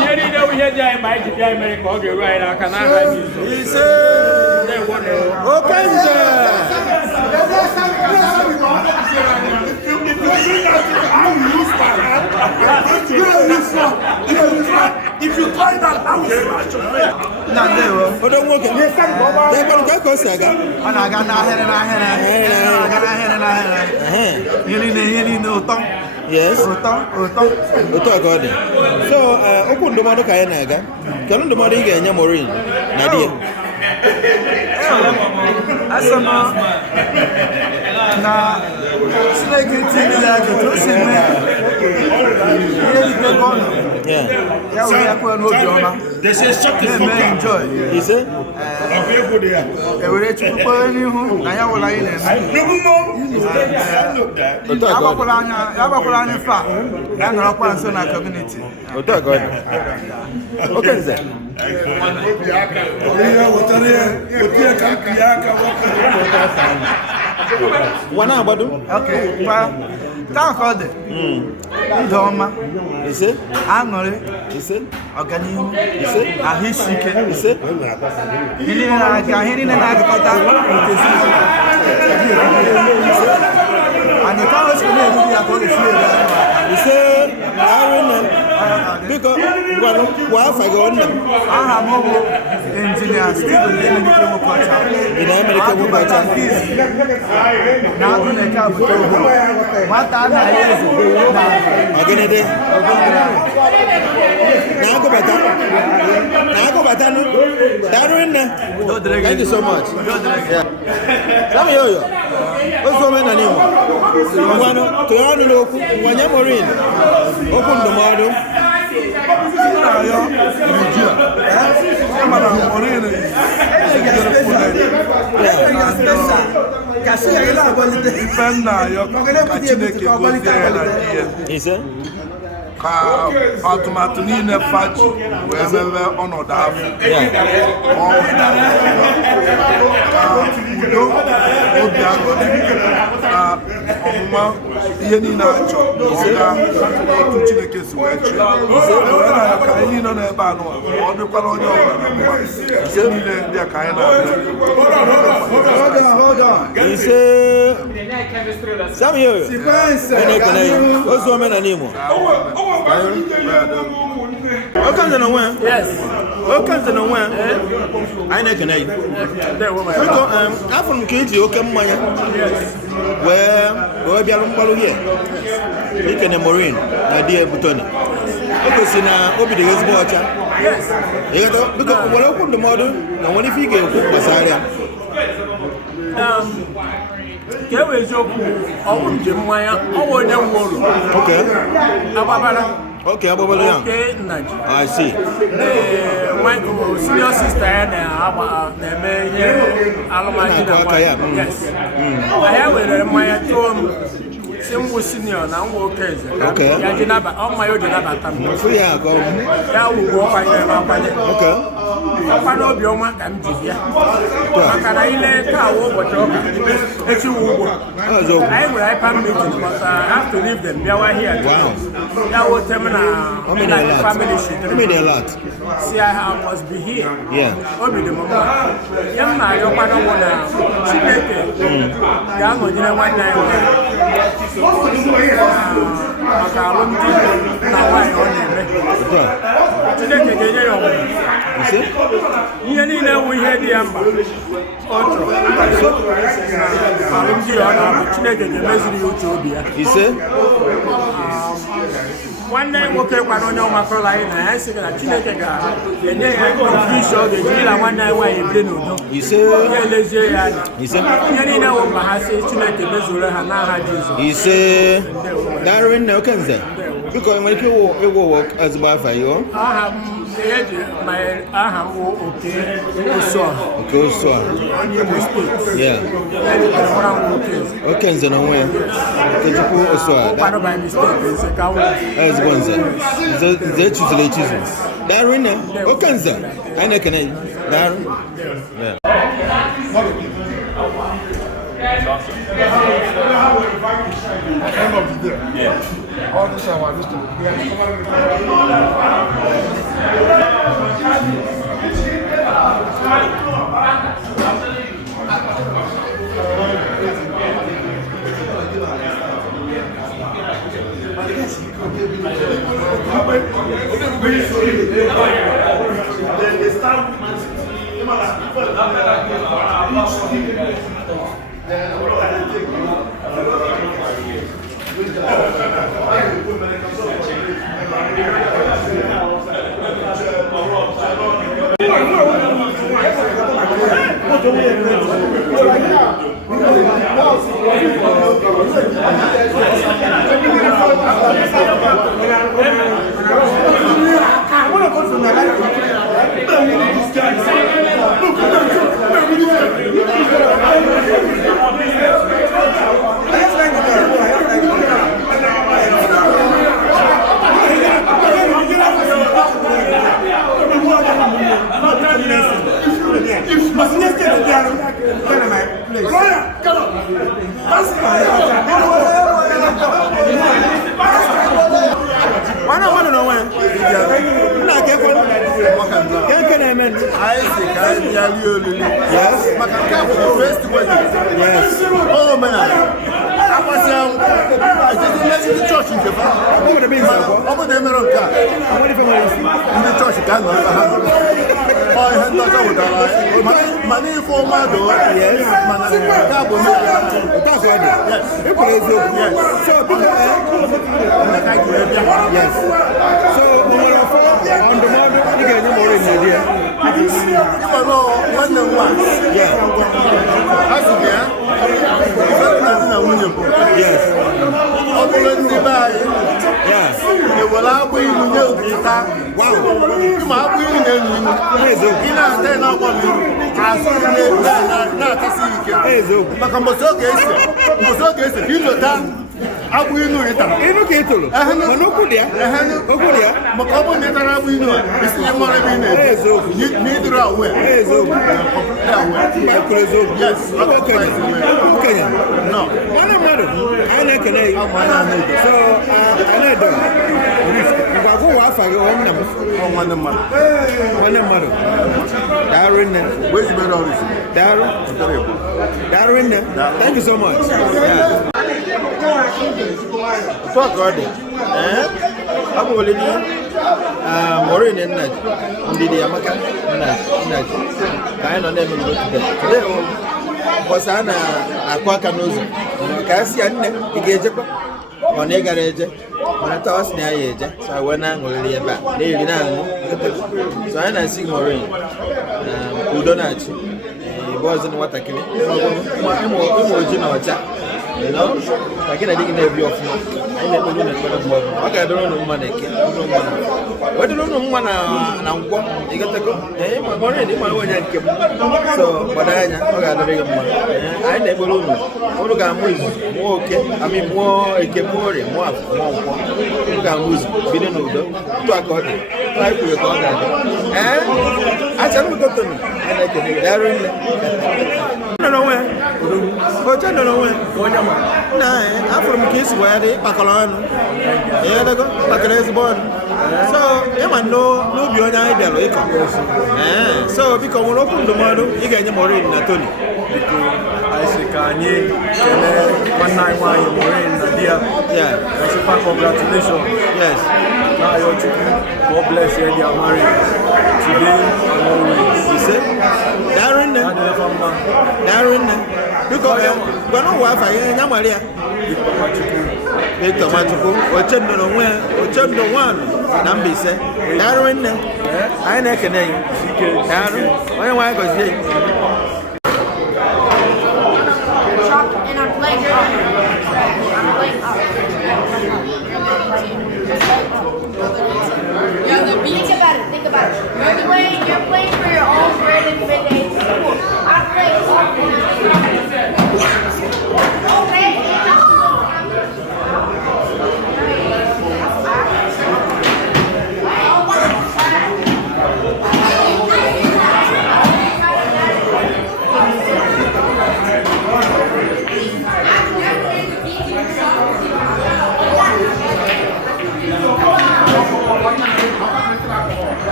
ihe niile bụ ihe dị anyị ma anyị ji bịa mere ka ọ ga-eru anyị n'aka n'aha If you try that, I will smash your face. Odo nwoke ka ka o si aga ọ na-aga n'ahịrị ihe niile ụtọ yes ụtọ ka ọ dị so okwu ndụmọdụ ka anyị na-aga kedu ndụmọdụ ị ga-enye Maureen na di ya asama na Chineke tinye ya ka o si mee They say shut the fuck up. Enjoy. You see? Okay, sir. One hour, okay, well, thank God. Doma, is it? Angry, is it? Organim, is it? A history, is it? And the colors for me, you say, I remember. Because what if I go on them? I have more engineers still in the American culture. In the American culture. Now, I'm going to come to what time I is it. Now go back. Thank you so much. Some yo. What's your name? Maureen. Open the model. Ka atụmatụ niile faji wee mebe ọnọdụ afọ udo obi aṅụrị na ọmụma ihe niile achọ ga otu Chineke si wee chụọ wee na ya ka anyị niile nọ n'ebe a nụwa ọ dịkwara onye ọbụla na mma ihe niile ndị a ka anyị Yes. Welcome to the one. I know. I'm from Kiji, okay, Maya. Where we are here. You can Maureen Nnaji Eduputa. Because in Obi the watcher. Yes. Because when I open the model, and when if you get a book, Kewe eziokwu ọwụ njem mmanya ọwụ onye nwụrụ. Okay. Agbabara. Okay, Agbabara ya. Okay, Nnaji. I see. My senior sister na-eme ihe alụmdi na nwanyị. Yes. Anyị were mmanya tụọ m si mbụ senior na mbụ okeze. Okay. Ya ji naba, ọ mmanya o ji nabata m. Mfu ya akọ. Ya wugbo ọkwanye m akwanye. Okay. Ọkwana obiọma ka m ji bịa. Maka na ile taa wụ ụbọchị ọka echi wụ ugbo. Anyị nwere iPad meeting but I have to leave them bịawa here. Wow. Ya wụ tem na family shit. How many a lot? See, I must be here. Yeah. Obi dị m mma. Ya m na-ayọkwana wụ na Chineke ga-anọnyere nwanne anyị maka alụmdi na nwaanyị ọ na-eme. Chineke ga-enye ya ọmụmụ. Ihe niile wụ ihe dị ya mkpa ọ chọrọ alụmdi ya ọ na-abụ Chineke ga-emeziri ya uche obi ya. Nwanne nwoke gwara onye ọmakọrọ anyị na ya sị na Chineke ga-enye ya isi ọ ga-eji na nwanne anyị nwaanyị ebiri n'udo ya elezie ya anya ihe niile wụ mba ha si Chineke mezuru ha n'aha Jizọs. Dowry na okenze biko nwere ike ịwụ ezigbo afa ya aha m wụ Oke Osuọha. Oke Osuọha. Onye Imo steeti. Yeah. Okenze na onwe ya. Okechukwu Osuọha. Ụkwanụ by mistake nze ka wụ. Ezigbo nze. Nze echizula echizu. Dowry na okenze anyị na-ekene gị. Dowry. End of the day. Yeah. All this our listening. place. Come on. Mana wana no wan. Na careful. Can I mean? I say can you yes. Makaka for the first wedding. Yes. Oh man. I was in the church in Japan. Over the business. Over the America. How many families? In the church can not have. Oh, I had not money for my door. Yes. That's right. Yes. Yes. So yes. So on the model, you get no more in the idea. Yeah. Yes. Yes. It will allow you to know guitar. Wow. You might be in the Abu inu ita. Inu ke tolo. Manoku dia. Oku dia. Makobo ne tara abu inu. Isi ye mara bi ne. Ezo. Ni dira we. Ezo. Yes. Okay. No. Mana mado. Ana kenai. Mana ne. So, ana do. Ngwago wa fa go won nam. Mana mado. Mana mado. Darwin. Where's the better this? Darwin. Thank you so much. Yeah. Fuck God. I'm only Maureen Nnaji, Ndidiamaka, Nnaji. Kind of name today. Was an Aquacanoza. Cassie and Igajapa on a garage. When I toss near age, so I went on with back. So I see Maureen. Who don't actually. It wasn't what I can. You know, I can't dig in every of you. I never know I don't know money. What do you know? One you got to go. Eh, my money, my own. So, but I never know. Look at more okay. I mean, more a more. Look at who's been in order to accord it. Try to record that. Eh? I shall look up to me. And I can hear that. No, where. Coach, I don't know where. Nah, I'm from Kiss where they Kolanot. Yeah, they go. Bakalai's born. So, you might know beyond idea. So, because we open the model, you get your Maureen Nnaji. I say, can you one night while you're Maureen Nnaji? Yeah. I say, congratulations. Yes. Now you're chicken. God bless you, they are married. Today and always. You see? Darwin. Because we're not Wi-Fi, I'm Maria. Victor Matuku, Ochendo one, Nambise, Darwin, I neck a name. Darwin, why am I going to And I'm playing Think about it. You're playing for your own bread and midday school. I'm playing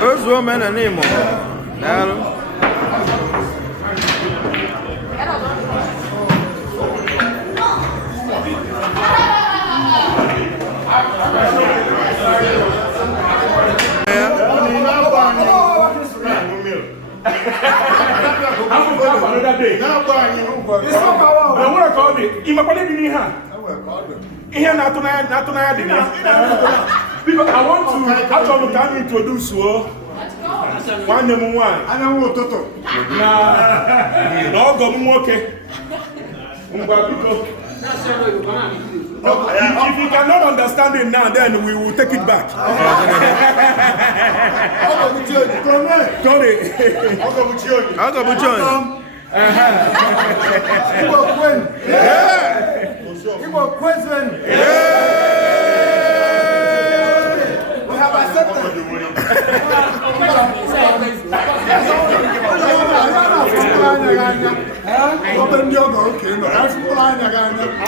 Those women are name. Because I want to actually come introduce you. One number one. I don't want to talk. No, go okay. If you cannot understand it now, then we will take it back. We have accepted.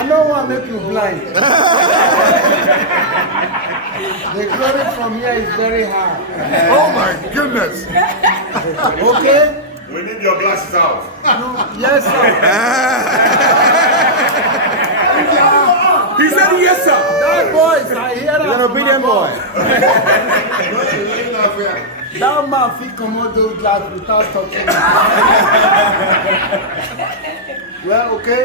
don't want to make you blind. The glory from here is very high. Oh my goodness. Okay? We need your glasses out. Yes, sir. He said yes, sir. That boy, I hear that. He's an obedient boy. That man fit comot those glasses without touching. Well, okay.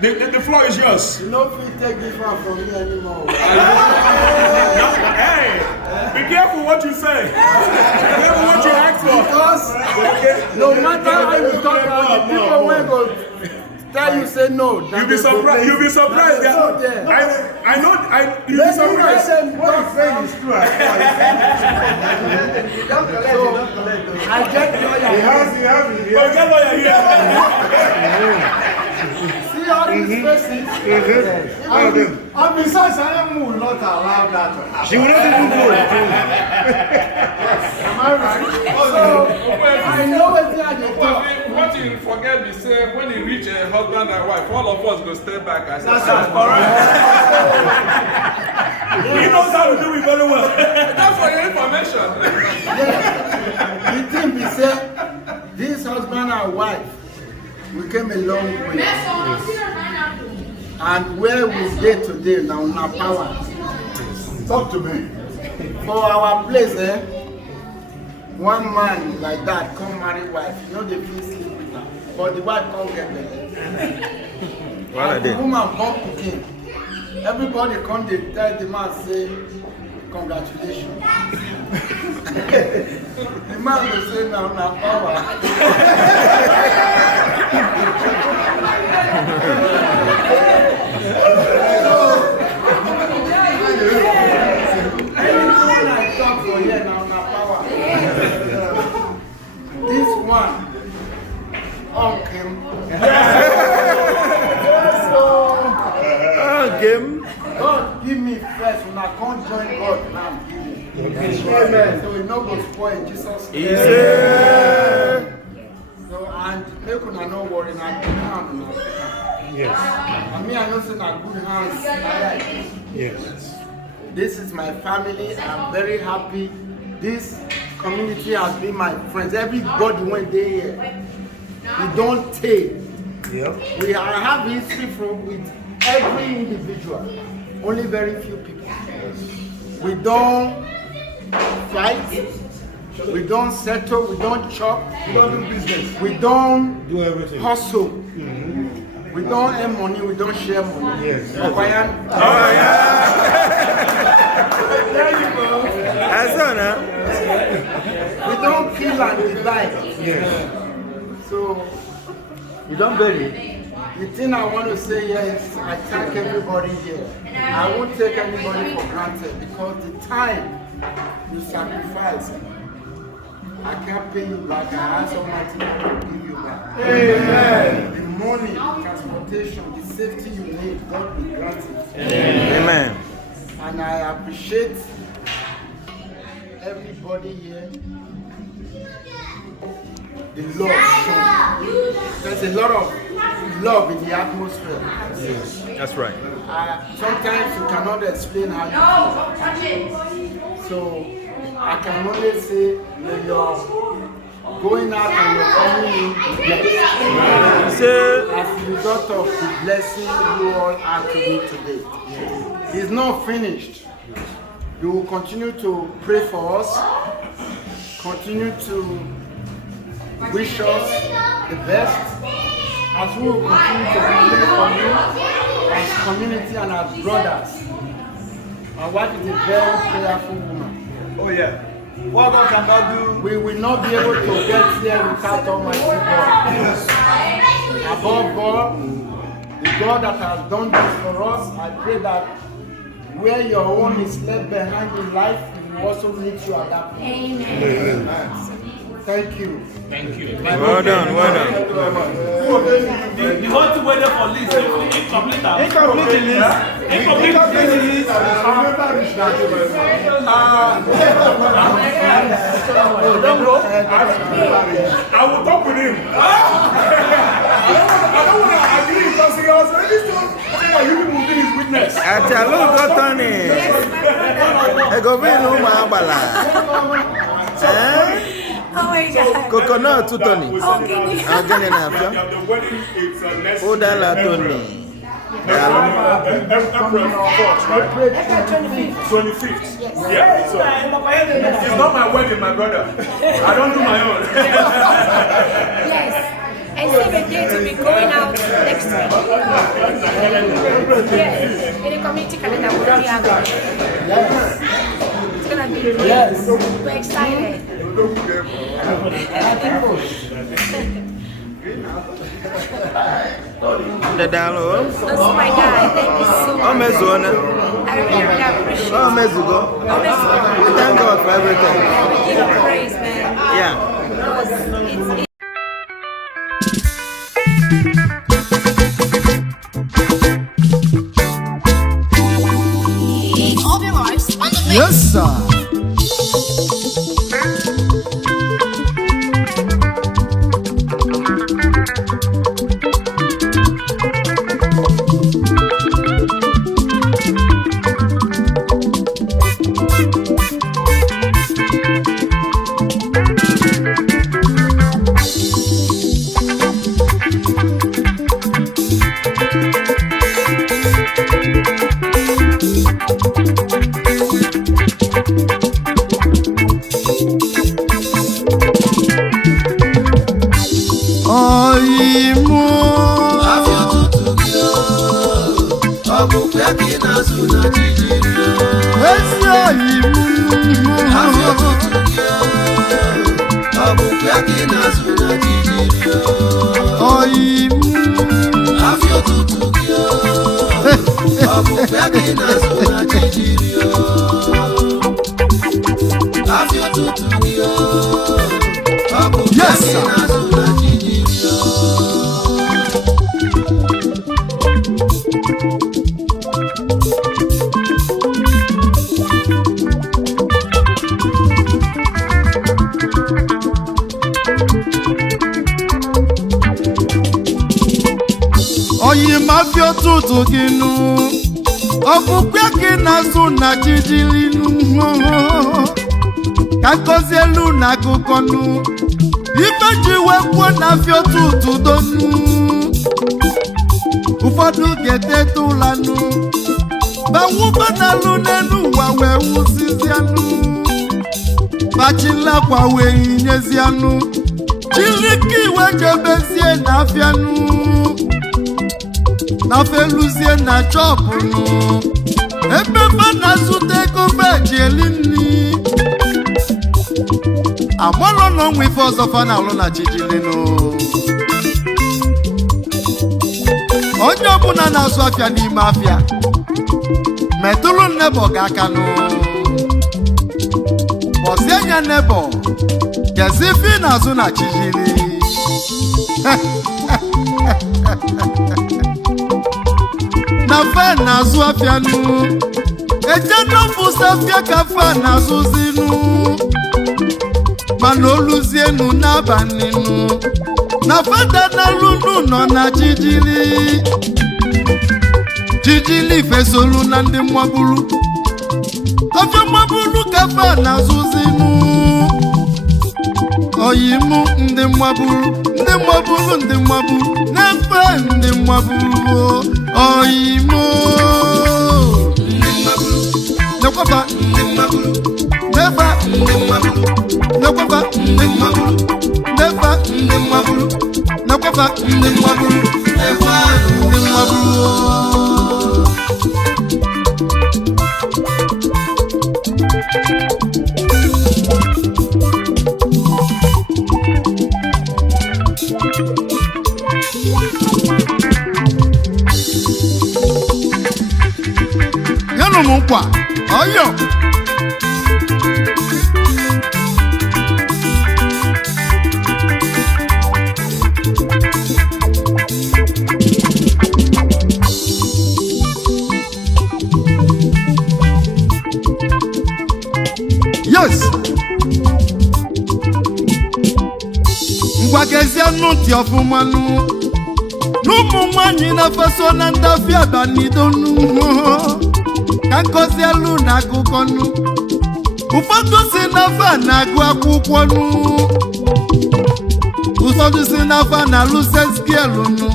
The floor is yours. You know if you take this one from me anymore. Hey, be careful what you say. Be careful what you ask for. Because no matter how you talk about it, people will go tell you say no. You'll be surprised. You'll be surprised. I know. You'll be surprised. What he's saying is true. I get lawyer. He has. Get lawyer here. See all these faces? And besides, I will not allow that. She will not even go. Am I right? So, I know everything they talk. What you forget is when you reach a husband and wife, all of us go step back and say, That's correct. He knows how to do it very well. That's for your information. The thing be said, this husband and wife, we came a long way. And where we stay today now, na power. Talk to me. For our place, one man like that come marry wife, you know the feel sleep with her. But the wife can't get there. And the woman born cooking. Everybody come they tell the man say, congratulations. The man will say now na power. Anything I talk for here now na power. This one, Uncle. God give me first when I can't join God now. Amen. So we no go spoil in Jesus' name. So and make una no worry na good hand. Yes. And me I know say na good hands. Yes. This is my family. I'm very happy. This community has been my friends. Everybody went there here. We don't take. Yep. I have history with every individual. Only very few people. We don't fight. We don't settle. We don't chop. We don't do business. We don't do everything. Hustle. Mm-hmm. We don't earn money. We don't share money. Yes. Oh yeah. There you go. That's all, huh? We don't kill and divide. Yes. So you don't bury. The thing I want to say here is I thank everybody here. I won't take anybody for granted because the time you sacrifice, I can't pay you back. I ask Almighty God to give you back. Amen. The money, the transportation, the safety you need, God will grant it. Amen. And I appreciate everybody here. The love shown. There's a lot of love in the atmosphere. Yes, that's right. Sometimes you cannot explain how you feel. So I can only say when you're going out and you're coming in, blessed. As a result of the blessing you all are to do today. It's not finished. You will continue to pray for us, continue to wish us the best, as we will continue to pray for you as community and as brothers. My wife is a very prayerful woman. Oh yeah. What God can God do? We will not be able to get here without Almighty God. Above all, the God that has done this for us, I pray that where your own is left behind in life, He will also meet you at that point. Amen. Thank you. Thank you. Well done, well done. The whole thing weather for list, incomplete list. I will talk with him. I don't want to agree because he was ready to say that you people will be his witness. Oh my God. Coconut to Tony. Okay. Oh, that Tony. April 25th. Yes. Yeah. So it's not my wedding, my brother. I don't do my own. Yes. And save a date to be going out next week. Yes. In the community calendar, we'll already have it. It's gonna be great. Yes. We're excited. The download. Oh my God, thank you so much. I really appreciate it. We thank God for everything. We give you praise, man. Yeah. Yes, sir. Yes, sir. Oyi mafia tutu ginu Okukwe kinazu na jijilinu Kakozielu na kukonu Ifeji wekwo na fio tutu donu Ufodu gete tulanu Bawuba na lunenu wawe uzizianu Bachila kwa we inyezianu Chiliki wejebezie na afianu Na feluzie na chopunu Ebefa na zute kofe jelini Amolo no nwife ọzọfa na alụ na chijilinu Onye ọbụla na-azụ afịa n'ime afịa metụrụ nnebọ gị aka nụ Kpọzie nya nnebọ Gezi ife na-azụ na chijili Na fe na-azụ afịa nụ Eje n'ofusa afịa ka fe na-azụ zinu Mana oluzienu n'abalị nụ Na feda na lunu nọ na chijili Chijili fesolu na ndị mmabulu Afịa mmabulu ka fe na-azụzinu Oyimu ndị mmabulu Nefe ndị mmabulu Oyimu Nekwafa Nefa Nekwafa Nefa Nekwafa Nefa Yanu mukwa Oyo ntị ọfụmanụ n'ụmụ nwanyị na-afeso na ndafi abanidonu ka nkọzi elu na akụkọnụ ụfọdụ si n'afa na-agụ akwụkwọ nụ ụfọdụ si n'afa na-alụ seskielu nụ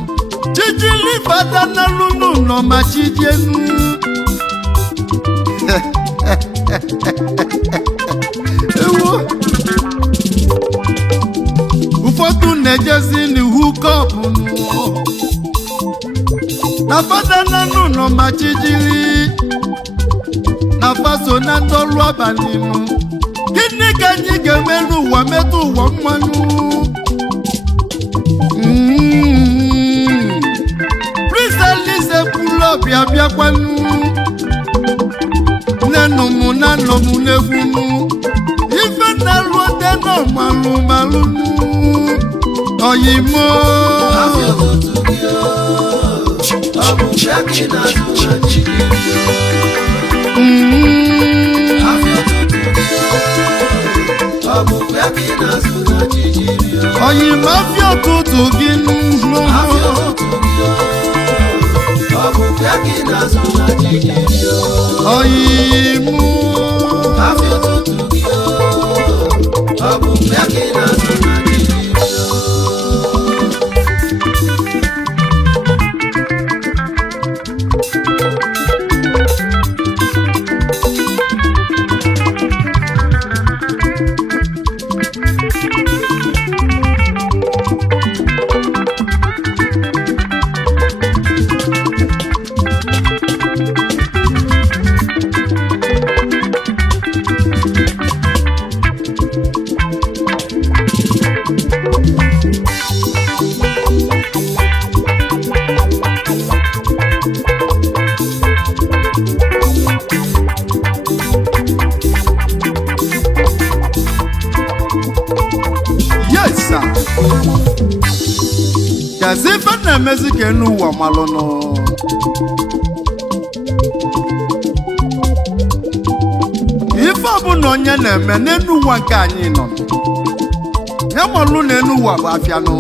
chijili fada n'alụnụ nọ ma chijienu ewo ụfọdụ na-ejezi n'ihu kọpụ nụ na fada n'anụ nọ ma chijili na faso na ndọrụ abalị nụ gịnị ka anyị ga-eme n'ụwa metụ ụwa mmanụ prisalise pụlọ bịa bịakwanụ nnenụmụ na nnọmụ n'egwunụ ife na-alụ ode n'ọmalụ malụnụ oyimo oyi mafia ụtụtụ gị n'ụlọ oyi mụ gazi ife na-emezi ka enu ụwa malụnụ ife ọbụla onye na-eme n'enu ụwa nke anyị nọ ya malụ na enu ụwa bụ afịanụ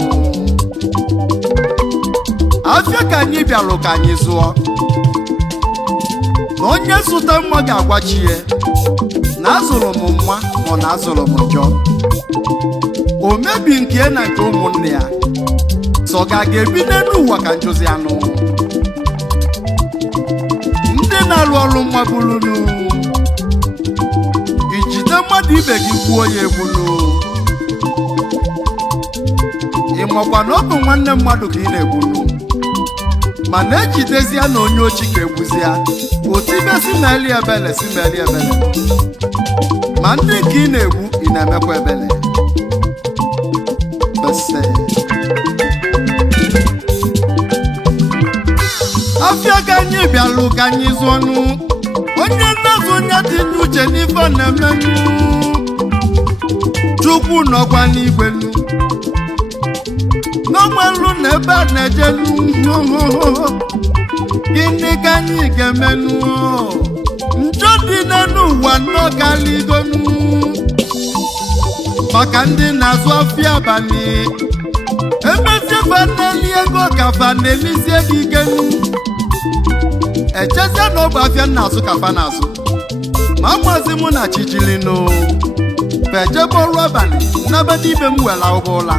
afịa ka anyị bịalụ ka anyị zụọ na onye zụta mma ga-agwachi ya na azụrụ m mma ma na azụrụ m njọ o mebi nke na nke ụmụnne ya sọ ga-ebi n'elu ụwa ka njozi anụ ndị na-arụ ọrụ mma bụrụnụ ijide mmadụ ibe gị gbuo ya egbulu ịmakwa na ọ bụ nwanne mmadụ ka ị na-egbulu mana ejidezi ya na onye ochi ka egbuzi ya otibe si meli ebele si meli ebele ma ndị nke ị na-egbu ị na-emekwa ebele bese afịa ka anyị bịalụ ka anyị zụọnụ onye nnazụ onye tinye uche n'ife na-emenụ chukwu nọkwa n'igwenụ n'ọnwelu na ebe a na-ejenụ gịnị ka anyị ga-emenụ njọ dị n'elu ụwa nnọkaligonụ maka ndị na-azụ afịa abalị emezie faneli ego ka fanelizie gị ikenụ echezie na ọgba afịa na-azụ ka fa na-azụ ma mazi mụ na chijilinụ fejebe ọrụ abalị nnabata ibe m wela ụgbọụla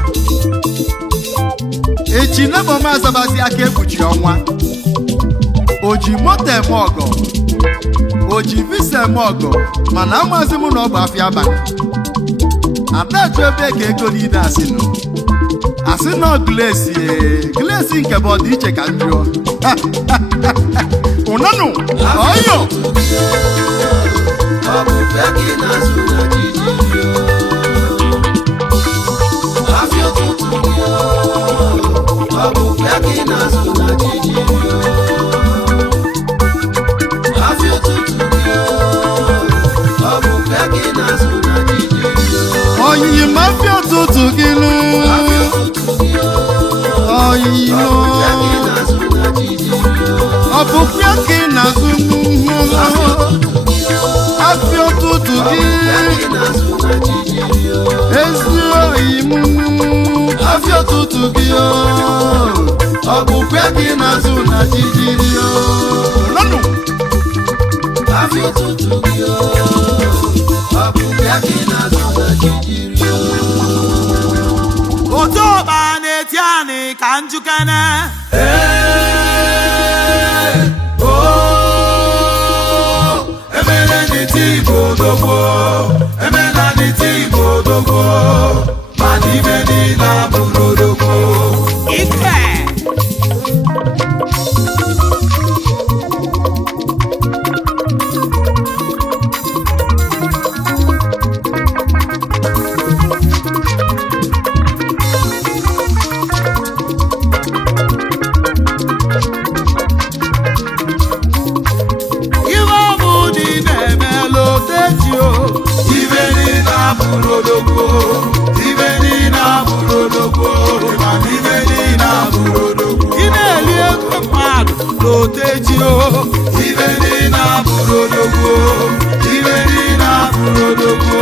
echi nebo m azabazi aka ekpuchi ọnwa oji moto eme ọgọ oji visa eme ọgọ mana amazi mụ na ọgba afịa abalị adajụ ebe ka ego niile asịnụ asị na glesi nke bụ ọdị iche ka njụọ ụnanụ ọyọ oyi mafia ụtụtụ gị nụ oyi ọ bụ pịa ka ị na-azụ afịa ụtụtụ gị ezi oyi m afio tutu gị ọ bụkwa gị na-azụ na jijiri afio tutu gị ọ bụkwa gị na-azụ na jijiri otu ọba na-eti anị ka njukene emere n'iti Igbo dogbo emena n'iti Igbo dogbo ma n'ime niile abụrụ dogbo ife Iberi na burodogbo